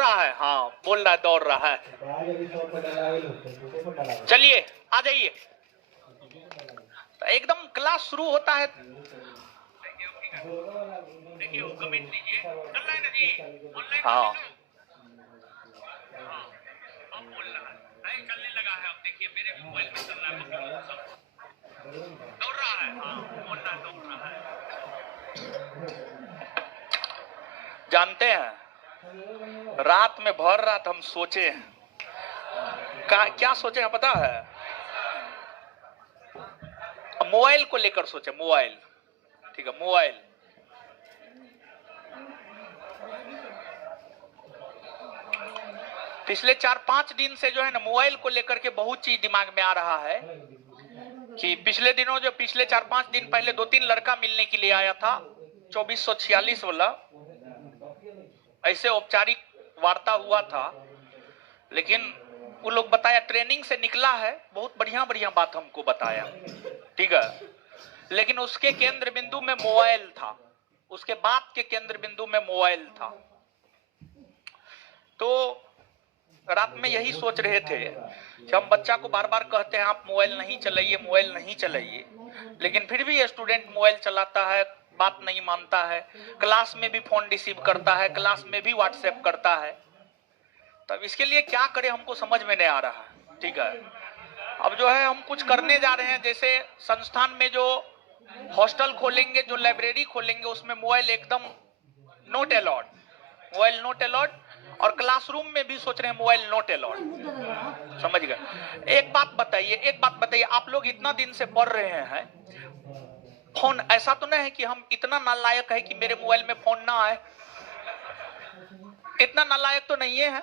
रहा है, हाँ बोल रहा है दौड़ रहा है। चलिए आ जाइए, तो एकदम क्लास शुरू होता है। देखिए कमेंट लीजिए, चल रहा है ना जी ऑनलाइन। हाँ अब बोल रहा है, चलने लगा है। अब देखिए मेरे मोबाइल में चल रहा है, दौड़ रहा है, हाँ बोल रहा है दौड़ रहा है। जानते हैं रात में भर रात हम सोचे क्या सोचे हैं पता है? मोबाइल को लेकर सोचे, मोबाइल, ठीक है मोबाइल। पिछले 4-5 दिन से जो है ना मोबाइल को लेकर के बहुत चीज दिमाग में आ रहा है कि पिछले दिनों जो पिछले 4-5 दिन पहले 2-3 लड़का मिलने के लिए आया था 2446 वाला, ऐसे औपचारिक वार्ता हुआ था, लेकिन वो लोग बताया ट्रेनिंग से निकला है, बहुत बढ़िया बढ़िया बात हमको बताया, ठीक है, लेकिन उसके केंद्र बिंदु में मोबाइल था, उसके बात के केंद्र बिंदु में मोबाइल था। तो रात में यही सोच रहे थे कि हम बच्चा को बार बार कहते हैं आप मोबाइल नहीं चलाइए, मोबाइल नहीं चलाइए, लेकिन फिर भी स्टूडेंट मोबाइल चलाता है, बात नहीं मानता है, क्लास में भी फोन रिसीव करता है, क्लास में भी व्हाट्सएप करता है। तब इसके लिए क्या करें हमको समझ में नहीं आ रहा है, ठीक है। अब जो है हम कुछ करने जा रहे हैं, जैसे संस्थान में जो हॉस्टल खोलेंगे, जो लाइब्रेरी खोलेंगे, उसमें मोबाइल एकदम not allowed, mobile not allowed, और क्लासरूम में भी सोच रहे हैं मोबाइल नॉट अलाउड, समझ गए। एक बात बताइए, आप लोग इतना दिन से पढ़ रहे हैं, फोन ऐसा तो नहीं है कि हम इतना नालायक है कि मेरे मोबाइल में फोन ना आए, इतना नालायक तो नहीं है,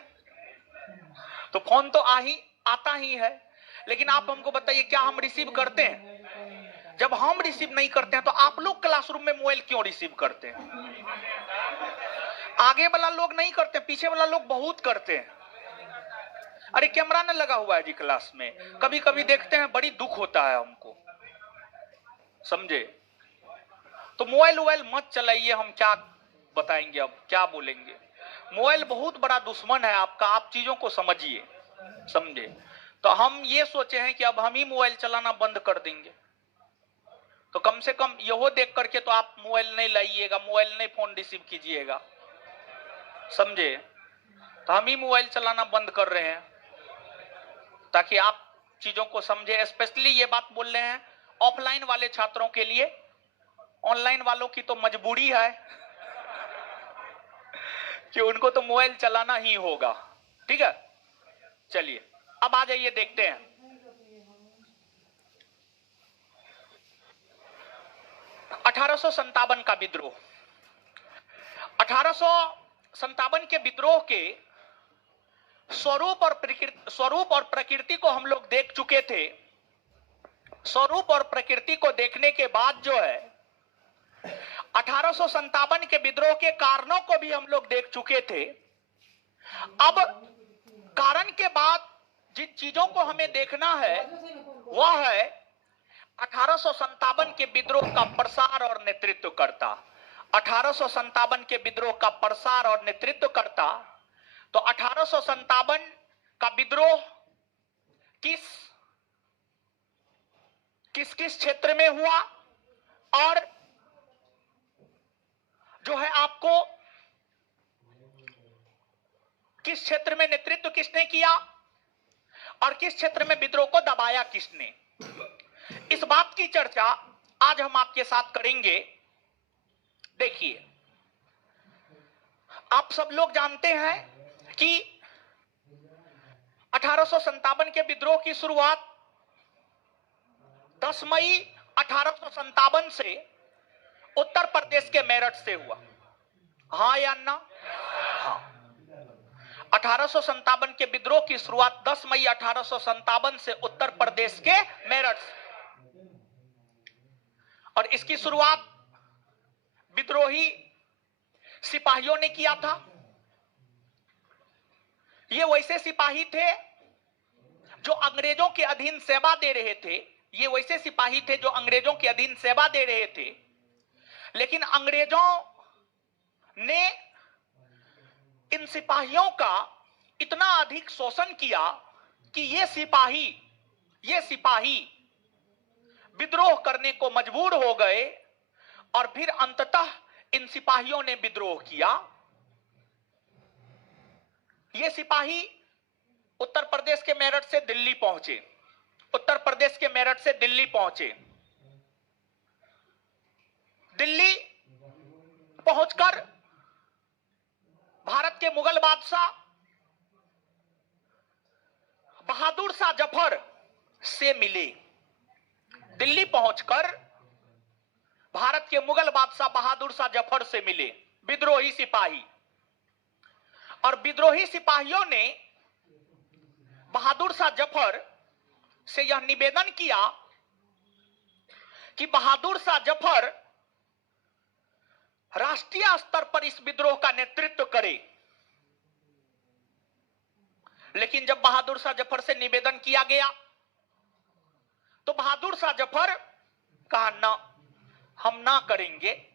तो फोन तो आता ही है, लेकिन आप हमको बताइए क्या हम रिसीव करते हैं? जब हम रिसीव नहीं करते हैं तो आप लोग क्लासरूम में मोबाइल क्यों रिसीव करते हैं? आगे वाला लोग नहीं करते, पीछे वाला लोग बहुत करते हैं। अरे कैमरा न लगा हुआ है जी क्लास में, कभी कभी देखते हैं, बड़ी दुख होता है हमको, समझे। तो मोबाइल मत चलाइए, हम क्या बताएंगे, अब क्या बोलेंगे। मोबाइल बहुत बड़ा दुश्मन है आपका, आप चीजों को समझिए, समझे। तो हम ये सोचे हैं कि अब हम ही मोबाइल चलाना बंद कर देंगे, तो कम से कम यहो देख करके तो आप मोबाइल नहीं लाइएगा, मोबाइल नहीं फोन रिसीव कीजिएगा, समझे। तो हम ही मोबाइल चलाना बंद कर रहे हैं ताकि आप चीजों को समझे। स्पेशली ये बात बोल रहे हैं ऑफलाइन वाले छात्रों के लिए, ऑनलाइन वालों की तो मजबूरी है कि उनको तो मोबाइल चलाना ही होगा, ठीक है। चलिए अब आ जाइए, देखते हैं 1857 का विद्रोह। 1857 के विद्रोह के स्वरूप और प्रकृति को हम लोग देख चुके थे। स्वरूप और प्रकृति को देखने के बाद जो है 1857 के विद्रोह के कारणों को भी हम लोग देख चुके थे। अब कारण के बाद जिन चीजों को हमें देखना है वह है 1857 के विद्रोह का प्रसार और नेतृत्व करता। 1857 के विद्रोह का प्रसार और नेतृत्व करता। तो 1857 का विद्रोह किस क्षेत्र में हुआ, और जो है आपको किस क्षेत्र में नेतृत्व किसने किया, और किस क्षेत्र में विद्रोह को दबाया किसने, इस बात की चर्चा आज हम आपके साथ करेंगे। देखिए आप सब लोग जानते हैं कि 1857 के विद्रोह की शुरुआत 10 मई 1857 से उत्तर प्रदेश के मेरठ से हुआ, हाँ या ना? हाँ। 1857 के विद्रोह की शुरुआत 10 मई 1857 से उत्तर प्रदेश के मेरठ से, और इसकी शुरुआत विद्रोही सिपाहियों ने किया था। ये वैसे सिपाही थे जो अंग्रेजों के अधीन सेवा दे रहे थे, ये वैसे सिपाही थे जो अंग्रेजों के अधीन सेवा दे रहे थे, लेकिन अंग्रेजों ने इन सिपाहियों का इतना अधिक शोषण किया कि ये सिपाही विद्रोह करने को मजबूर हो गए और फिर अंततः इन सिपाहियों ने विद्रोह किया। ये सिपाही उत्तर प्रदेश के मेरठ से दिल्ली पहुंचे। उत्तर प्रदेश के मेरठ से दिल्ली पहुंचे। दिल्ली पहुंचकर भारत के मुगल बादशाह बहादुर शाह जफर से मिले। दिल्ली पहुंचकर भारत के मुगल बादशाह बहादुर शाह जफर से मिले विद्रोही सिपाही। और विद्रोही सिपाहियों ने बहादुर शाह जफर से यह निवेदन किया कि बहादुर शाह जफर राष्ट्रीय स्तर पर इस विद्रोह का नेतृत्व करे। लेकिन जब बहादुर शाह जफर से निवेदन किया गया तो बहादुर शाह जफर कहा ना, हम ना करेंगे।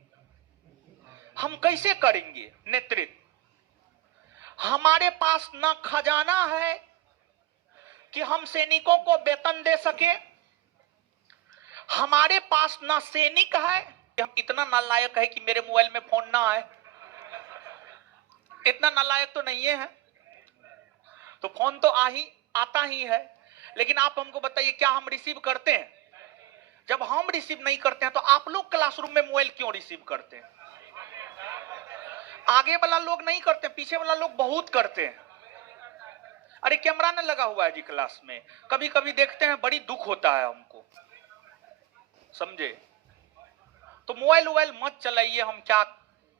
हम कैसे करेंगे नेतृत्व? हमारे पास ना खजाना है कि हम सैनिकों को वेतन दे सके, हमारे पास ना सैनिक है। हम इतना नालायक है कि मेरे मोबाइल में फोन ना आए, इतना नालायक तो नहीं है। तो फोन तो आता ही है, लेकिन आप हमको बताइए क्या हम रिसीव करते हैं? जब हम रिसीव नहीं करते हैं तो आप लोग क्लासरूम में मोबाइल क्यों रिसीव करते हैं? आगे वाला लोग नहीं करते, पीछे वाला लोग बहुत करते हैं। अरे कैमरा न लगा हुआ है जी क्लास में, कभी कभी देखते हैं, बड़ी दुख होता है हमको, समझे? तो मोबाइल मत चलाइए। हम क्या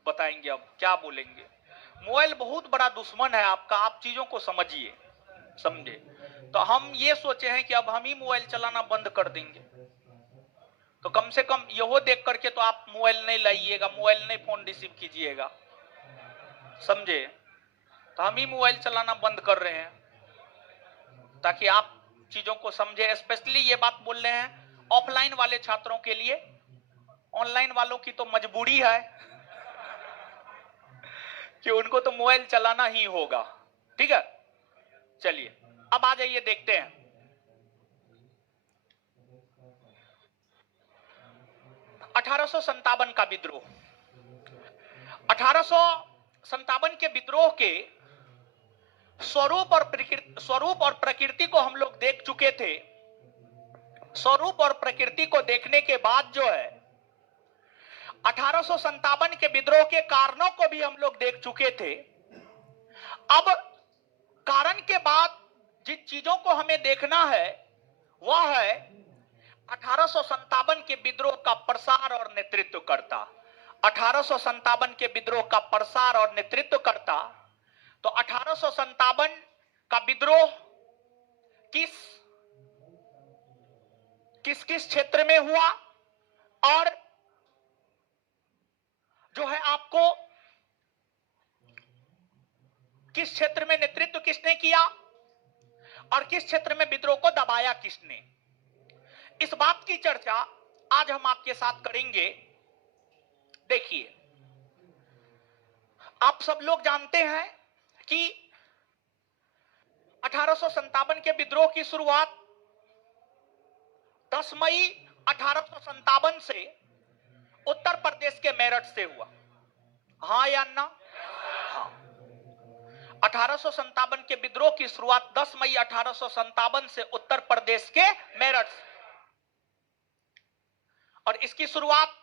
बताएंगे, अब क्या बोलेंगे? मोबाइल बहुत बड़ा दुश्मन है आपका, आप चीजों को समझिए, समझे? तो हम ये सोचे हैं कि अब हम ही मोबाइल चलाना बंद कर देंगे। तो कम से कम यहो देख करके तो आप मोबाइल नहीं लाइएगा, मोबाइल नहीं फोन रिसीव कीजिएगा, समझे? तो हम ही मोबाइल चलाना बंद कर रहे हैं ताकि आप चीजों को समझे। स्पेशली ये बात बोल रहे हैं ऑफलाइन वाले छात्रों के लिए। ऑनलाइन वालों की तो मजबूरी है कि उनको तो मोबाइल चलाना ही होगा। ठीक है, चलिए अब आ जाइए, देखते हैं। $1857 का विद्रोह। 1857 के विद्रोह के स्वरूप और प्रकृति को हम लोग देख चुके थे। स्वरूप और प्रकृति को देखने के बाद जो है 1857 के विद्रोह के कारणों को भी हम लोग देख चुके थे। अब कारण के बाद जिन चीजों को हमें देखना है वह है 1857 के विद्रोह का प्रसार और नेतृत्व करता। 1857 के विद्रोह का प्रसार और नेतृत्व करता। तो 1857 का विद्रोह किस किस क्षेत्र में हुआ और जो है आपको किस क्षेत्र में नेतृत्व किसने किया और किस क्षेत्र में विद्रोह को दबाया किसने, इस बात की चर्चा आज हम आपके साथ करेंगे। देखिए, आप सब लोग जानते हैं कि 1857 के विद्रोह की शुरुआत 10 मई 1857 से उत्तर प्रदेश के मेरठ से हुआ। हाँ या ना? हाँ। 1857 के विद्रोह की शुरुआत 10 मई 1857 से उत्तर प्रदेश के मेरठ से, और इसकी शुरुआत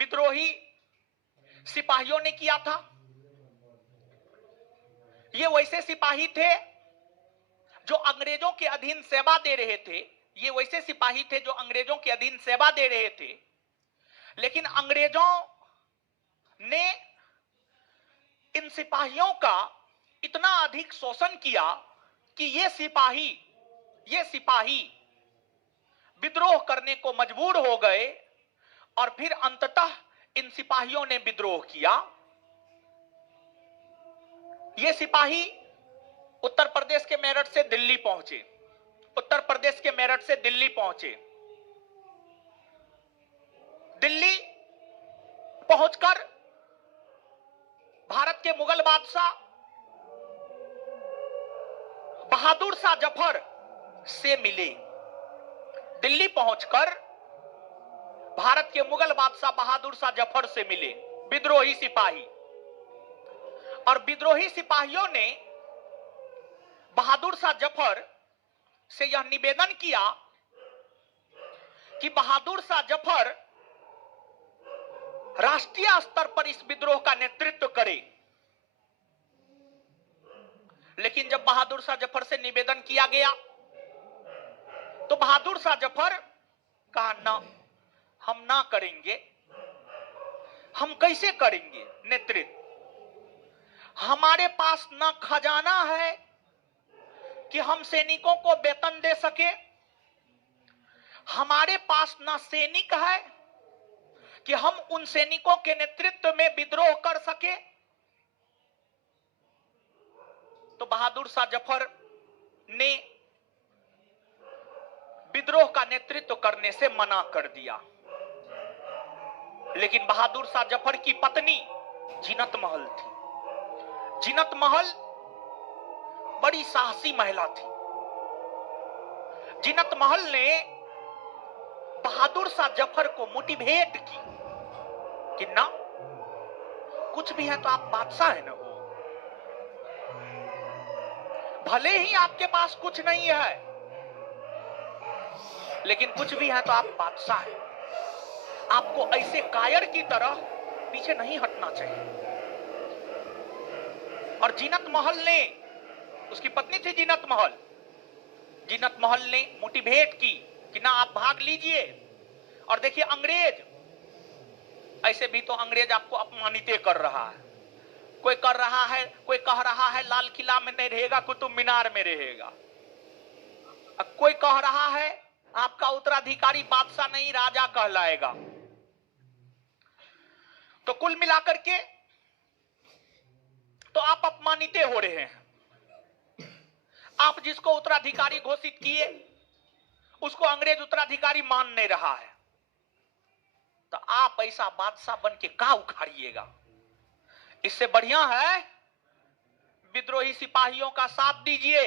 विद्रोही सिपाहियों ने किया था। ये वैसे सिपाही थे जो अंग्रेजों के अधीन सेवा दे रहे थे। ये वैसे सिपाही थे जो अंग्रेजों के अधीन सेवा दे रहे थे, लेकिन अंग्रेजों ने इन सिपाहियों का इतना अधिक शोषण किया कि ये सिपाही विद्रोह करने को मजबूर हो गए और फिर अंततः इन सिपाहियों ने विद्रोह किया। ये सिपाही उत्तर प्रदेश के मेरठ से दिल्ली पहुंचे। उत्तर प्रदेश के मेरठ से दिल्ली पहुंचे। दिल्ली पहुंचकर भारत के मुगल बादशाह बहादुर शाह जफर से मिले। दिल्ली पहुंचकर भारत के मुगल बादशाह बहादुर शाह जफर से मिले विद्रोही सिपाही, और विद्रोही सिपाहियों ने बहादुर शाह जफर से यह निवेदन किया कि बहादुर शाह जफर राष्ट्रीय स्तर पर इस विद्रोह का नेतृत्व करे। लेकिन जब बहादुर शाह जफर से निवेदन किया गया तो बहादुर शाह जफर कहा, ना, हम ना करेंगे। हम कैसे करेंगे नेतृत्व? हमारे पास ना खजाना है कि हम सैनिकों को वेतन दे सके, हमारे पास ना सैनिक है कि हम उन सैनिकों के नेतृत्व में विद्रोह कर सके। तो बहादुर शाह जफर ने विद्रोह का नेतृत्व करने से मना कर दिया। लेकिन बहादुर शाह जफर की पत्नी जीनत महल थी। जीनत महल बड़ी साहसी महिला थी। जीनत महल ने बहादुर शाह जफर को मोटिवेट की कि ना, कुछ भी है तो आप बादशाह है ना, हो भले ही आपके पास कुछ नहीं है, लेकिन कुछ भी है तो आप बादशाह हैं। आपको ऐसे कायर की तरह पीछे नहीं हटना चाहिए। और जीनत महल ने, उसकी पत्नी थी जीनत महल, जीनत महल ने मोटिवेट की कि ना, आप भाग लीजिए। और देखिए, अंग्रेज ऐसे भी तो अंग्रेज आपको अपमानित कर रहा है। कोई कर रहा है, कोई कह रहा है लाल किला में नहीं रहेगा, कुतुब मीनार में रहेगा। कोई कह रहा है आपका उत्तराधिकारी बादशाह नहीं राजा कहलाएगा। तो कुल मिलाकर के तो आप अपमानित हो रहे हैं। आप जिसको उत्तराधिकारी घोषित किए उसको अंग्रेज उत्तराधिकारी मान नहीं रहा है, तो आप ऐसा बादशाह बन के का उखाड़िएगा? इससे बढ़िया है विद्रोही सिपाहियों का साथ दीजिए,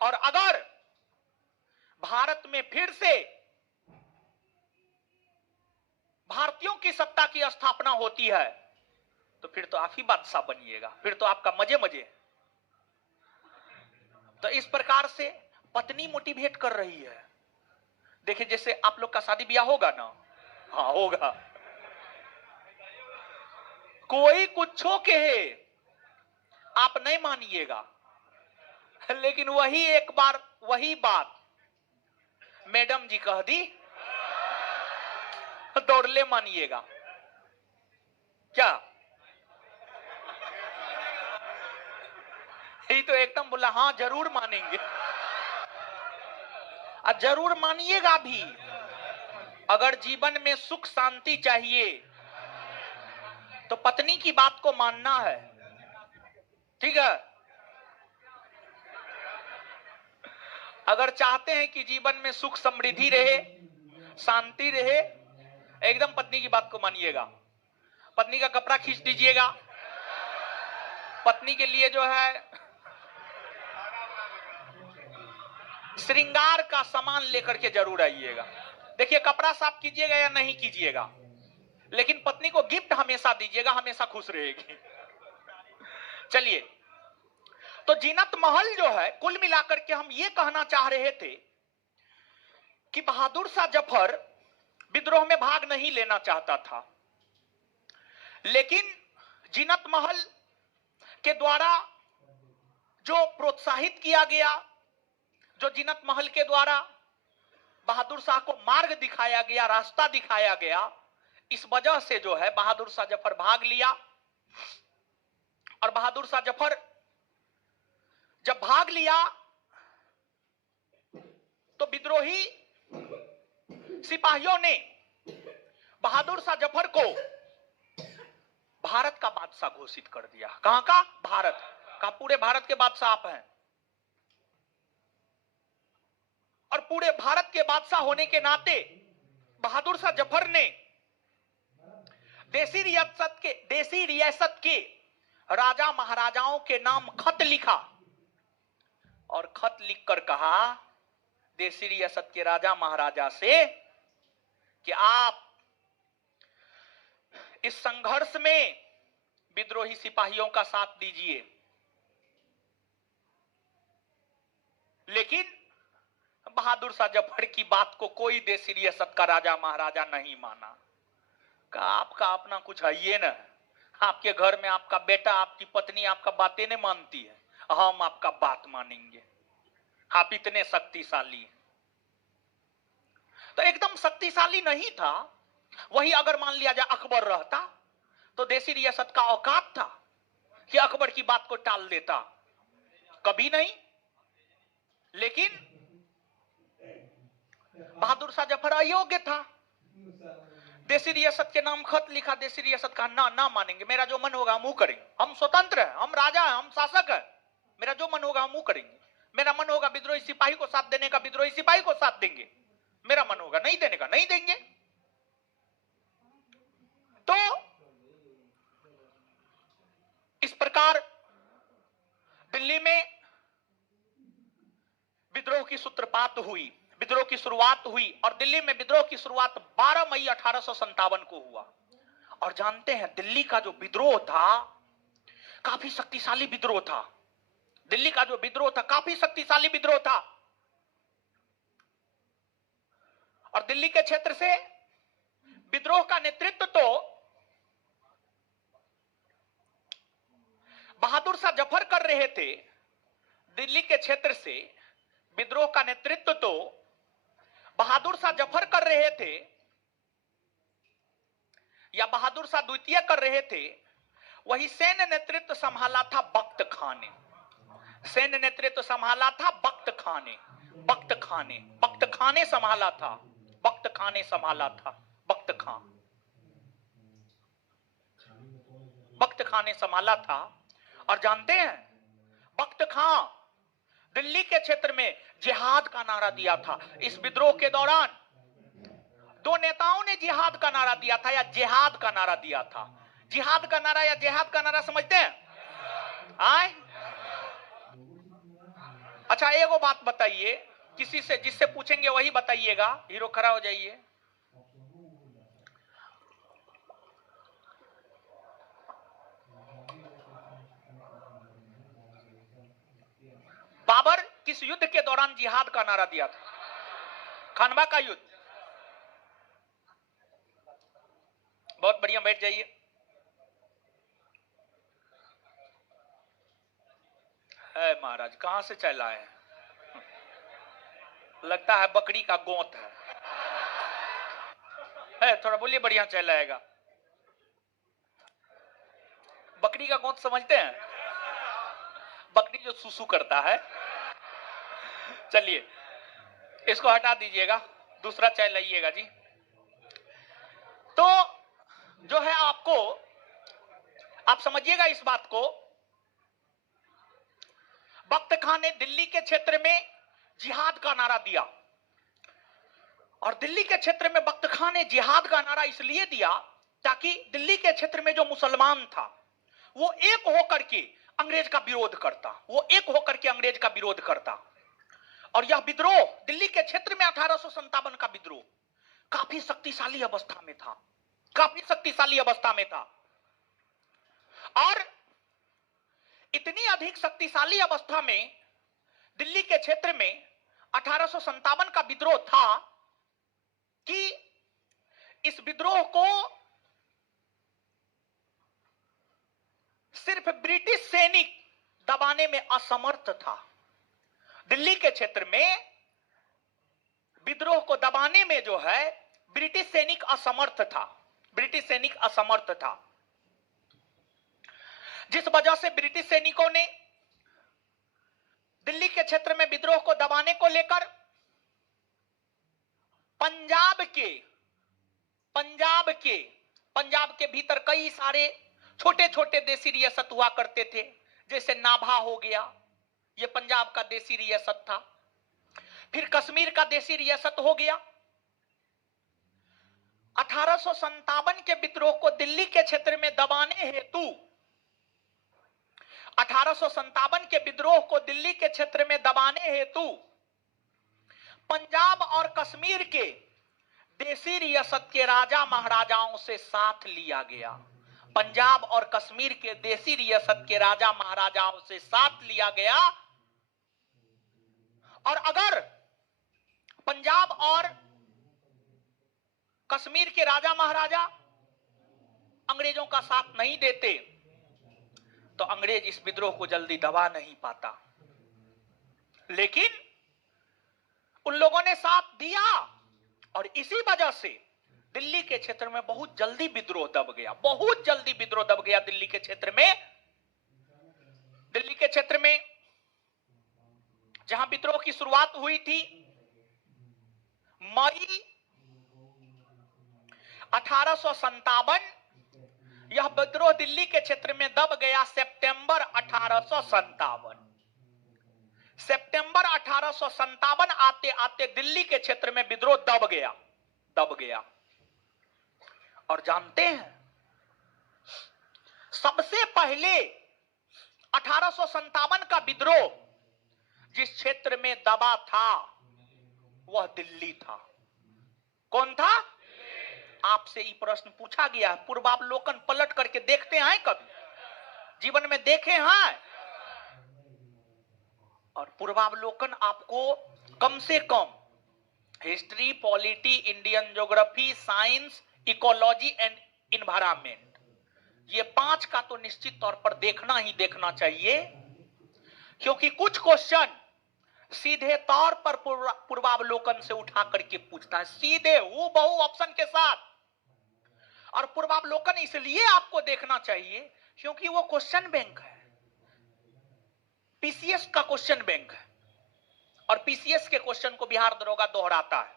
और अगर भारत में फिर से भारतीयों की सत्ता की स्थापना होती है तो फिर तो आप ही बादशाह बनिएगा, फिर तो आपका मजे मजे। तो इस प्रकार से पत्नी मोटिवेट कर रही है। देखिए, जैसे आप लोग का शादी ब्याह होगा ना, हाँ होगा, कोई कुछो कहे आप नहीं मानिएगा, लेकिन वही एक बार वही बात मैडम जी कह दी, दौड़ले मानिएगा क्या? ये तो एकदम बोला, हाँ जरूर मानेंगे। जरूर मानिएगा भी। अगर जीवन में सुख शांति चाहिए तो पत्नी की बात को मानना है, ठीक है? अगर चाहते हैं कि जीवन में सुख समृद्धि रहे, शांति रहे, एकदम पत्नी की बात को मानिएगा। पत्नी का कपड़ा खींच दीजिएगा, पत्नी के लिए जो है श्रृंगार का सामान लेकर के जरूर आइएगा। देखिए, कपड़ा साफ कीजिएगा या नहीं कीजिएगा, लेकिन पत्नी को गिफ्ट हमेशा दीजिएगा, हमेशा खुश रहेगी। चलिए, तो जीनत महल जो है, कुल मिलाकर के हम ये कहना चाह रहे थे कि बहादुर शाह जफर विद्रोह में भाग नहीं लेना चाहता था, लेकिन जीनत महल के द्वारा जो प्रोत्साहित किया गया, जो जीनत महल के द्वारा बहादुर शाह को मार्ग दिखाया गया, रास्ता दिखाया गया, इस वजह से जो है बहादुर शाह जफर भाग लिया। और बहादुर शाह जफर जब भाग लिया तो विद्रोही सिपाहियों ने बहादुर शाह जफर को भारत का बादशाह घोषित कर दिया। कहां का? भारत का। पूरे भारत के बादशाह आप हैं, और पूरे भारत के बादशाह होने के नाते बहादुर शाह जफर ने देसी रियासत के राजा महाराजाओं के नाम खत लिखा और खत लिखकर कहा देसी रियासत के राजा महाराजा से कि आप इस संघर्ष में विद्रोही सिपाहियों का साथ दीजिए, लेकिन बहादुर शाह जफर की बात को कोई देसी रियासत का राजा महाराजा नहीं माना। कहा आपका अपना कुछ है ये ना, आपके घर में आपका बेटा आपकी पत्नी आपका बातें नहीं मानती है, हम आपका बात मानेंगे, आप इतने शक्तिशाली हैं। तो एकदम शक्तिशाली नहीं था। वही अगर मान लिया जाए अकबर रहता तो देसी रियासत का औकात था कि अकबर की बात को टाल देता, कभी नहीं। लेकिन बहादुर शाह जफर अयोग्य था। देसी रियासत के नाम खत लिखा, देसी रियासत का ना मानेंगे, मेरा जो मन होगा हम वो करेंगे, हम स्वतंत्र हैं, हम राजा हैं, हम शासक हैं, मेरा जो मन होगा हम वो करेंगे। मेरा मन होगा विद्रोही सिपाही को साथ देने का, विद्रोही सिपाही को साथ देंगे, मेरा मन होगा नहीं देने का नहीं देंगे। तो इस प्रकार दिल्ली में विद्रोह की सूत्रपात हुई, विद्रोह की शुरुआत हुई और दिल्ली में विद्रोह की शुरुआत 12 मई 1857 को हुआ। और जानते हैं दिल्ली का जो विद्रोह था काफी शक्तिशाली विद्रोह था। दिल्ली का जो विद्रोह था काफी शक्तिशाली विद्रोह था। और दिल्ली के क्षेत्र से विद्रोह का नेतृत्व तो बहादुर शाह जफर कर रहे थे। दिल्ली के क्षेत्र से विद्रोह का नेतृत्व तो बहादुर शाह जफर कर रहे थे या बहादुर शाह द्वितीय कर रहे थे। वही सैन्य नेतृत्व संभाला था बख्त खां ने। सैन्य नेतृत्व संभाला था बख्त खां ने। बख्त खां ने संभाला था। बख्त खां ने संभाला था। बख्त खां ने संभाला था। और जानते हैं बख्त खां दिल्ली के क्षेत्र में जिहाद का नारा दिया था। इस विद्रोह के दौरान दो नेताओं ने जिहाद का नारा दिया था या जिहाद का नारा दिया था। जिहाद का नारा या जिहाद का नारा समझते हैं? आए? अच्छा एगो बात बताइए, किसी से जिससे पूछेंगे वही बताइएगा। हीरो खड़ा हो जाइए। बाबर किस युद्ध के दौरान जिहाद का नारा दिया था? खानवा का युद्ध। बहुत बढ़िया, बैठ जाइए। है महाराज कहां से चल आए हैं? लगता है बकरी का गोंत है। थोड़ा बोलिए, बढ़िया चल आएगा। बकरी का गोंत समझते हैं? बकरी जो सुसु करता है। चलिए इसको हटा दीजिएगा, दूसरा चाय लाइएगा जी। तो जो है आपको आप समझिएगा इस बात को। बख्त खां ने दिल्ली के क्षेत्र में जिहाद का नारा दिया। और दिल्ली के क्षेत्र में बख्त खां ने जिहाद का नारा इसलिए दिया ताकि दिल्ली के क्षेत्र में जो मुसलमान था वो एक होकर के अंग्रेज का विरोध करता। वो एक होकर के अंग्रेज का विरोध करता। और यह विद्रोह दिल्ली के क्षेत्र में 1857 का विद्रोह काफी शक्तिशाली अवस्था में था। काफी शक्तिशाली अवस्था में था। और इतनी अधिक शक्तिशाली अवस्था में दिल्ली के क्षेत्र में 1857 का विद्रोह था कि इस विद्रोह को सिर्फ ब्रिटिश सैनिक दबाने में असमर्थ था। दिल्ली के क्षेत्र में विद्रोह को दबाने में जो है ब्रिटिश सैनिक असमर्थ था। ब्रिटिश सैनिक असमर्थ था, जिस वजह से ब्रिटिश सैनिकों ने दिल्ली के क्षेत्र में विद्रोह को दबाने को लेकर पंजाब के भीतर कई सारे छोटे छोटे देसी रियासत हुआ करते थे। जैसे नाभा हो गया, यह पंजाब का देसी रियासत था। फिर कश्मीर का देसी रियासत हो गया। 1857 के विद्रोह को दिल्ली के क्षेत्र में दबाने हेतु 1857 के विद्रोह को दिल्ली के क्षेत्र में दबाने हेतु पंजाब और कश्मीर के देसी रियासत के राजा महाराजाओं से साथ लिया गया। पंजाब और कश्मीर के देसी रियासत के राजा महाराजाओं से साथ लिया गया। और अगर पंजाब और कश्मीर के राजा महाराजा अंग्रेजों का साथ नहीं देते तो अंग्रेज इस विद्रोह को जल्दी दबा नहीं पाता, लेकिन उन लोगों ने साथ दिया और इसी वजह से दिल्ली के क्षेत्र में बहुत जल्दी विद्रोह दब गया। बहुत जल्दी विद्रोह दब गया दिल्ली के क्षेत्र में। दिल्ली के क्षेत्र में जहां विद्रोह की शुरुआत हुई थी मई 1857, यह विद्रोह दिल्ली के क्षेत्र में दब गया सितंबर 1857। सितंबर 1857 आते आते दिल्ली के क्षेत्र में विद्रोह दब गया। और जानते हैं सबसे पहले 1857 का विद्रोह जिस क्षेत्र में दबा था वह दिल्ली था। कौन था? आपसे ये प्रश्न पूछा गया है। पूर्वावलोकन पलट करके देखते हैं कभी? जीवन में देखे हैं? और पूर्वावलोकन आपको कम से कम history, polity, Indian geography, science, ecology and environment, ये 5 का तो निश्चित तौर पर देखना ही देखना चाहिए, क्योंकि कुछ क्वेश्चन सीधे तौर पर पूर्वावलोकन से उठा करके पूछता है, सीधे हूबहू ऑप्शन के साथ। और पूर्वावलोकन इसलिए आपको देखना चाहिए क्योंकि वो क्वेश्चन बैंक है, पीसीएस का क्वेश्चन बैंक है, और पीसीएस के क्वेश्चन को बिहार दरोगा दोहराता है,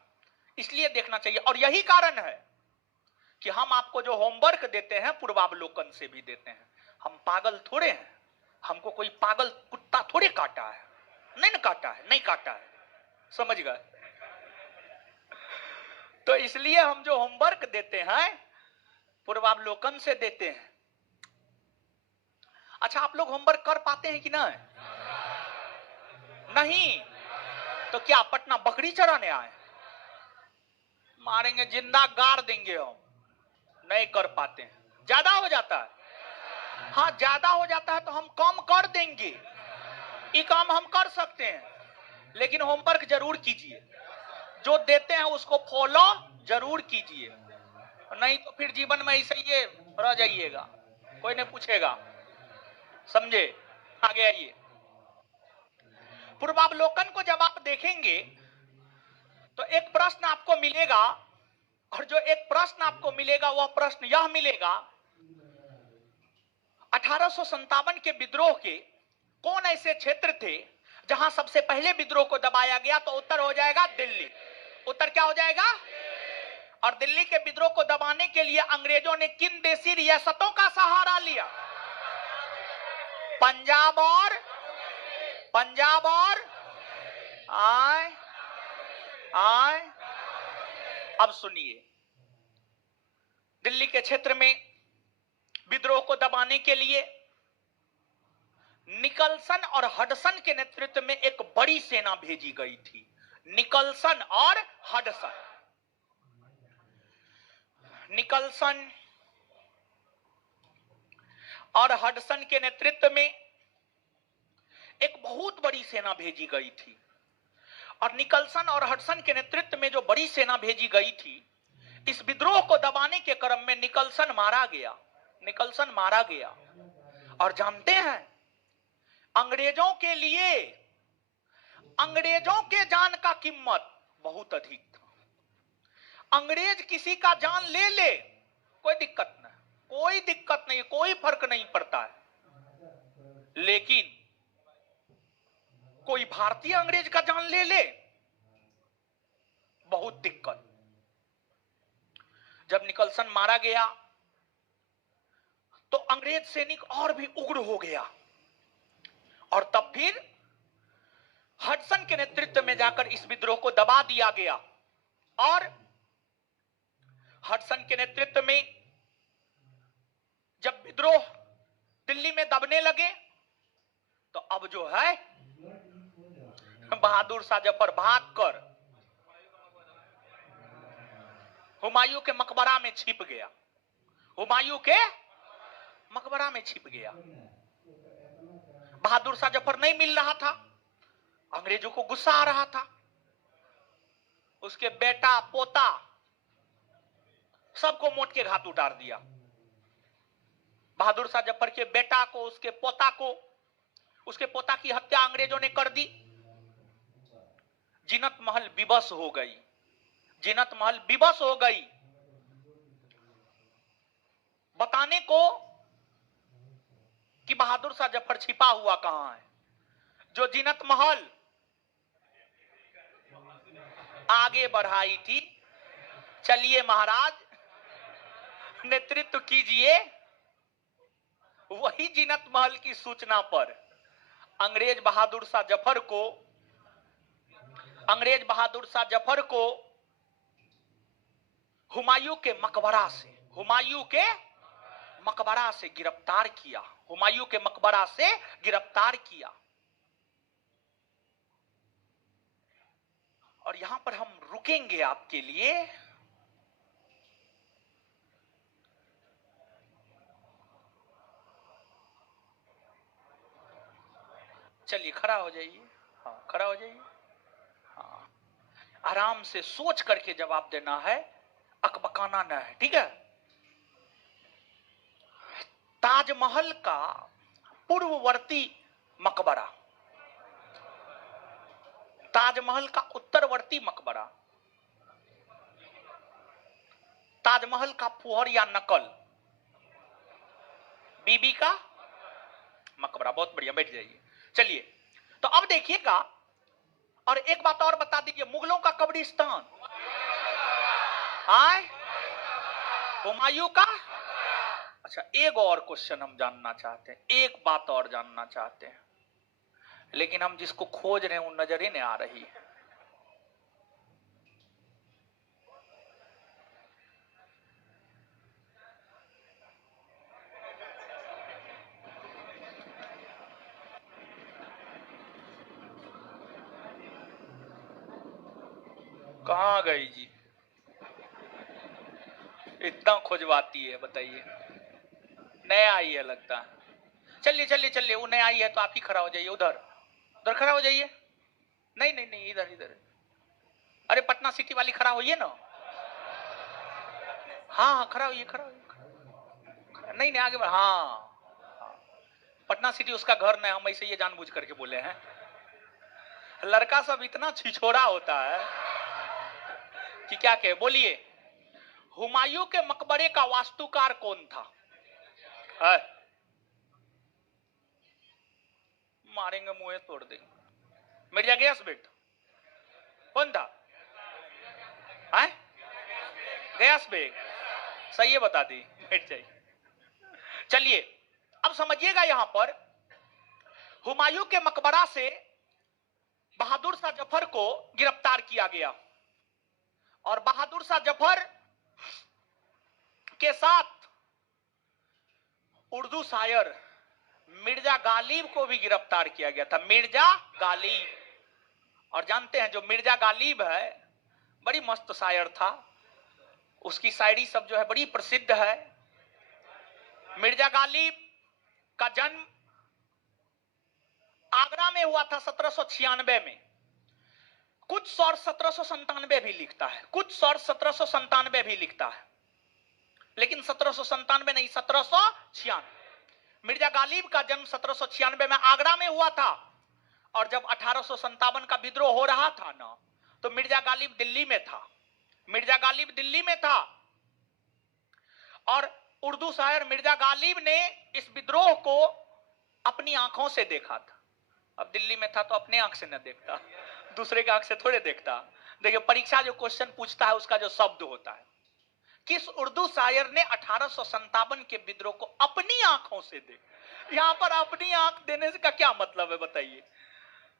इसलिए देखना चाहिए। और यही कारण है कि हम आपको जो होमवर्क देते हैं पूर्वावलोकन से भी देते हैं। हम पागल थोड़े हैं, हमको कोई पागल कुत्ता थोड़े काटा है, नहीं काटा है, समझ गए? तो इसलिए हम जो होमवर्क देते हैं पूर्वावलोकन से देते हैं। अच्छा, आप लोग होमवर्क कर पाते हैं कि नहीं? नहीं तो क्या पटना बकरी चराने आए? मारेंगे, जिंदा गाड़ देंगे हम। नहीं कर पाते हैं, ज्यादा हो जाता है। हाँ, ज्यादा हो जाता है तो हम कम कर देंगे, ये काम हम कर सकते हैं, लेकिन होमवर्क जरूर कीजिए। जो देते हैं उसको फॉलो जरूर कीजिए, नहीं तो फिर जीवन में ऐसे ही रह जाइएगा, कोई नहीं पूछेगा। समझे? आगे आइए। पूर्वावलोकन को जब आप देखेंगे तो एक प्रश्न आपको मिलेगा, और जो एक प्रश्न आपको मिलेगा वह प्रश्न यह मिलेगा, 1857 के विद्रोह के कौन ऐसे क्षेत्र थे जहां सबसे पहले विद्रोह को दबाया गया? तो उत्तर हो जाएगा दिल्ली। उत्तर क्या हो जाएगा? और दिल्ली के विद्रोह को दबाने के लिए अंग्रेजों ने किन देसी रियासतों का सहारा लिया? पंजाब और आए। अब सुनिए, दिल्ली के क्षेत्र में विद्रोह को दबाने के लिए निकलसन और हडसन के नेतृत्व में एक बड़ी सेना भेजी गई थी। निकलसन और हडसन के नेतृत्व में एक बहुत बड़ी सेना भेजी गई थी। और निकलसन और हडसन के नेतृत्व में जो बड़ी सेना भेजी गई थी, इस विद्रोह को दबाने के क्रम में निकलसन मारा गया। और जानते हैं, अंग्रेजों के लिए अंग्रेजों के जान का कीमत बहुत अधिक था। अंग्रेज किसी का जान ले कोई दिक्कत नहीं, कोई फर्क नहीं पड़ता है, लेकिन कोई भारतीय अंग्रेज का जान ले बहुत दिक्कत। जब निकलसन मारा गया तो अंग्रेज सैनिक और भी उग्र हो गया, और तब फिर हडसन के नेतृत्व में जाकर इस विद्रोह को दबा दिया गया। और हडसन के नेतृत्व में जब विद्रोह दिल्ली में दबने लगे तो अब जो है बहादुर शाह जफर भागकर हुमायूं के मकबरा में छिप गया। हुमायूं के मकबरा में छिप गया। बहादुर शाह जफर नहीं मिल रहा था, अंग्रेजों को गुस्सा आ रहा था। उसके बेटा पोता सबको मौत के घाट उतार दिया। बहादुर शाह जफर के बेटा को, उसके पोता को, उसके पोता की हत्या अंग्रेजों ने कर दी। जीनत महल विवश हो गई। जीनत महल विवश हो गई बताने को कि बहादुर शाह जफर छिपा हुआ कहां है। जो जीनत महल आगे बढ़ाई थी, चलिए महाराज नेतृत्व कीजिए, वही जीनत महल की सूचना पर अंग्रेज बहादुर शाह जफर को हुमायूं के मकबरा से गिरफ्तार किया। हुमायूं के मकबरा से गिरफ्तार किया। और यहां पर हम रुकेंगे आपके लिए। चलिए खड़ा हो जाइए। हाँ, खड़ा हो जाइए। हाँ, आराम से सोच करके जवाब देना है, अकबकाना ना है, ठीक है। ताजमहल का पूर्ववर्ती मकबरा, ताजमहल का उत्तरवर्ती मकबरा, ताजमहल का फुहर या नकल, बीबी का मकबरा। बहुत बढ़िया, बैठ जाइए। चलिए, तो अब देखिएगा, और एक बात और बता दीजिए, मुगलों का कब्रिस्तान आए, हुमायूं का। अच्छा, एक और क्वेश्चन हम जानना चाहते हैं, एक बात और जानना चाहते हैं, लेकिन हम जिसको खोज रहे हैं वो नजर ही नहीं आ रही है। कहां गई जी? इतना खोजवाती है, बताइए। नया आई है लगता है। चलिए चलिए चलिए, वो नया आई है तो आप ही खड़ा हो जाइए, उधर उधर खड़ा हो जाइए। नहीं नहीं नहीं, इधर इधर। अरे पटना सिटी वाली खड़ा होइए ना। हाँ हाँ, खड़ा होइए, खड़ा होइए। नहीं नहीं, आगे बढ़। हाँ, पटना सिटी उसका घर नहीं, हम ऐसे ये जानबूझ करके बोले हैं। लड़का सब इतना छिछोरा होता है कि क्या कहे। बोलिए, हुमायूं के मकबरे का वास्तुकार कौन था? है? मारेंगे, मुंह तोड़ देंगे। मिर्जा गयास बेग कौन था? है? गयास बेग, सही है, बता दी। बैठ जाइए। चलिए, अब समझिएगा, यहां पर हुमायूं के मकबरा से बहादुर शाह जफर को गिरफ्तार किया गया, और बहादुर शाह जफर के साथ उर्दू शायर मिर्जा गालिब को भी गिरफ्तार किया गया था। मिर्जा गालिब, और जानते हैं जो मिर्जा गालिब है, बड़ी मस्त शायर था। उसकी शायरी सब जो है बड़ी प्रसिद्ध है। मिर्जा गालिब का जन्म आगरा में हुआ था 1796 में। कुछ सोर्स 1797 भी लिखता है, कुछ सोर्स 1797 भी लिखता है, लेकिन 1797 नहीं, 1796। मिर्जा गालिब का जन्म 1796 में आगरा में हुआ था, और जब 1857 का विद्रोह हो रहा था ना, तो मिर्जा गालिब दिल्ली में था। मिर्जा गालिब दिल्ली में था, और उर्दू शायर मिर्जा गालिब ने इस विद्रोह को अपनी आंखों से देखा था। अब दिल्ली में था तो अपने आंख से न देखता, दूसरे के आंख से थोड़े देखता। देखिए, परीक्षा जो क्वेश्चन पूछता है उसका जो शब्द होता है, किस उर्दू शायर ने 1857 के विद्रोह को अपनी आंखों से देखा। यहां पर अपनी आंख देने का क्या मतलब है, बताइए।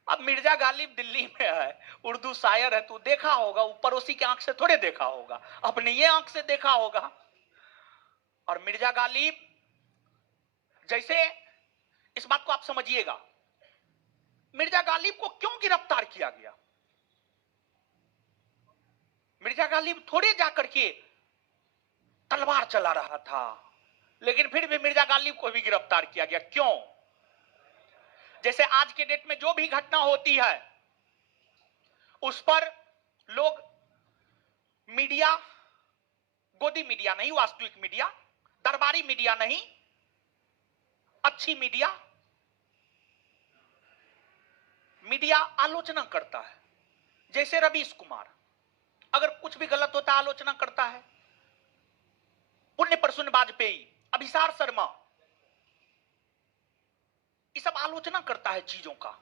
अब मिर्जा गालिब दिल्ली में है, उर्दू शायर है, तू देखा होगा, वो पड़ोसी की आंख से थोड़े देखा होगा, अपनी ये आंख से देखा होगा। और मिर्जा गालिब जैसे, इस बात को आप समझिएगा, मिर्जा गालिब को क्यों गिरफ्तार किया गया? मिर्जा गालिब थोड़े जाकर के तलवार चला रहा था, लेकिन फिर भी मिर्जा गालिब को भी गिरफ्तार किया गया। क्यों? जैसे आज के डेट में जो भी घटना होती है उस पर लोग मीडिया, गोदी मीडिया नहीं, वास्तविक मीडिया, दरबारी मीडिया नहीं, अच्छी मीडिया, मीडिया आलोचना करता है। जैसे रवीश कुमार, अगर कुछ भी गलत होता है आलोचना करता है। पुण्य प्रसून वाजपेयी, अभिसार शर्मा, ये सब आलोचना करता है चीजों का,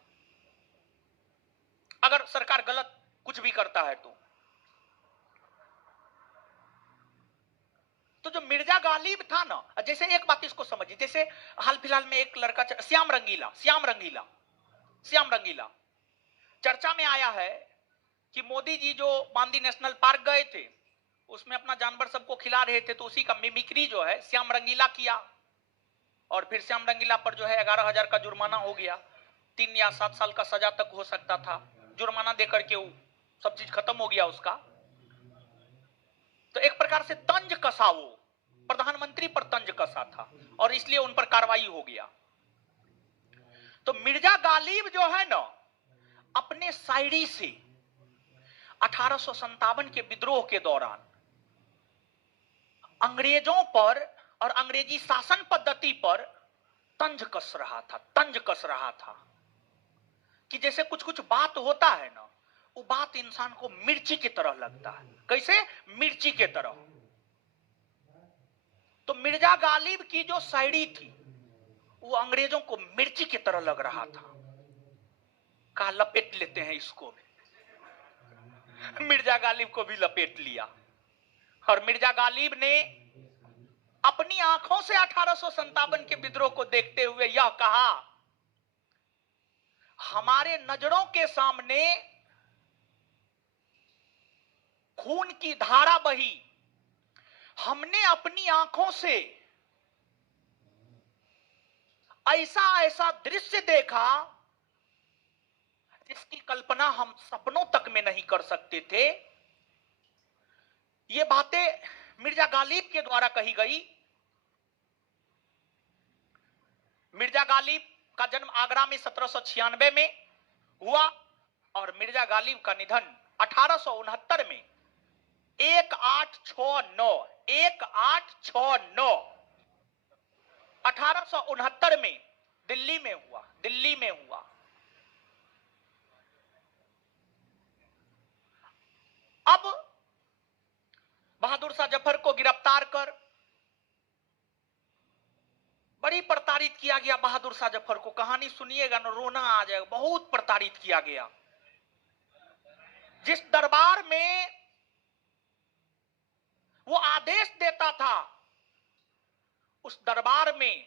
अगर सरकार गलत कुछ भी करता है तो जो मिर्जा गालिब था ना, जैसे एक बात इसको समझिए, जैसे हाल फिलहाल में एक लड़का श्याम रंगीला चर्चा में आया है कि मोदी जी जो बांदी नेशनल पार्क गए थे, उसमें अपना जानवर सबको खिला रहे थे, तो उसी का मिमिक्री जो है श्याम रंगीला किया, और फिर श्याम रंगीला पर जो है 11,000 का जुर्माना हो गया, 3 या 7 साल का सजा तक हो सकता था। जुर्माना देकर के वो सब चीज खत्म हो गया उसका। तो एक प्रकार से तंज कसा, वो प्रधानमंत्री पर तंज कसा था, और इसलिए उन पर कार्रवाई हो गया। तो मिर्जा गालिब जो है ना, अपने शायरी से 1857 के विद्रोह के दौरान अंग्रेजों पर और अंग्रेजी शासन पद्धति पर तंज कस रहा था कि जैसे कुछ कुछ बात होता है ना, वो बात इंसान को मिर्ची की तरह लगता है। कैसे? मिर्ची के तरह। तो मिर्जा गालिब की जो शायरी थी वो अंग्रेजों को मिर्ची की तरह लग रहा था। कहा लपेट लेते हैं इसको भी। मिर्जा गालिब को भी लपेट लिया, और मिर्जा गालिब ने अपनी आंखों से 1857 के विद्रोह को देखते हुए यह कहा, हमारे नजरों के सामने खून की धारा बही, हमने अपनी आंखों से ऐसा ऐसा दृश्य देखा जिसकी कल्पना हम सपनों तक में नहीं कर सकते थे। ये बातें मिर्जा गालिब के द्वारा कही गई। मिर्जा गालिब का जन्म आगरा में 1796 में हुआ, और मिर्जा गालिब का निधन 1869 में 1869 में दिल्ली में हुआ। अब बहादुर शाह जफर को गिरफ्तार कर बड़ी प्रताड़ित किया गया। बहादुर शाह जफर को, कहानी सुनिएगा ना, रोना आ जाएगा, बहुत प्रताड़ित किया गया। जिस दरबार में वो आदेश देता था, उस दरबार में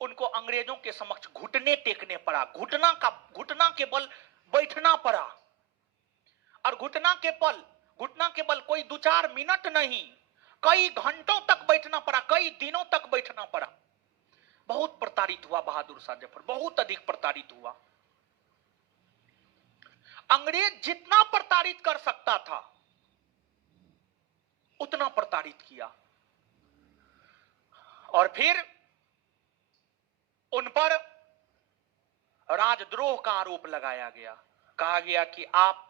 उनको अंग्रेजों के समक्ष घुटने टेकने पड़ा, घुटना के बल बैठना पड़ा, और घुटना के बल कोई 2-4 मिनट नहीं, कई घंटों तक बैठना पड़ा, कई दिनों तक बैठना पड़ा। बहुत प्रताड़ित हुआ बहादुर शाह जफर, बहुत अधिक प्रताड़ित हुआ। अंग्रेज जितना प्रताड़ित कर सकता था उतना प्रताड़ित किया, और फिर उन पर राजद्रोह का आरोप लगाया गया। कहा गया कि आप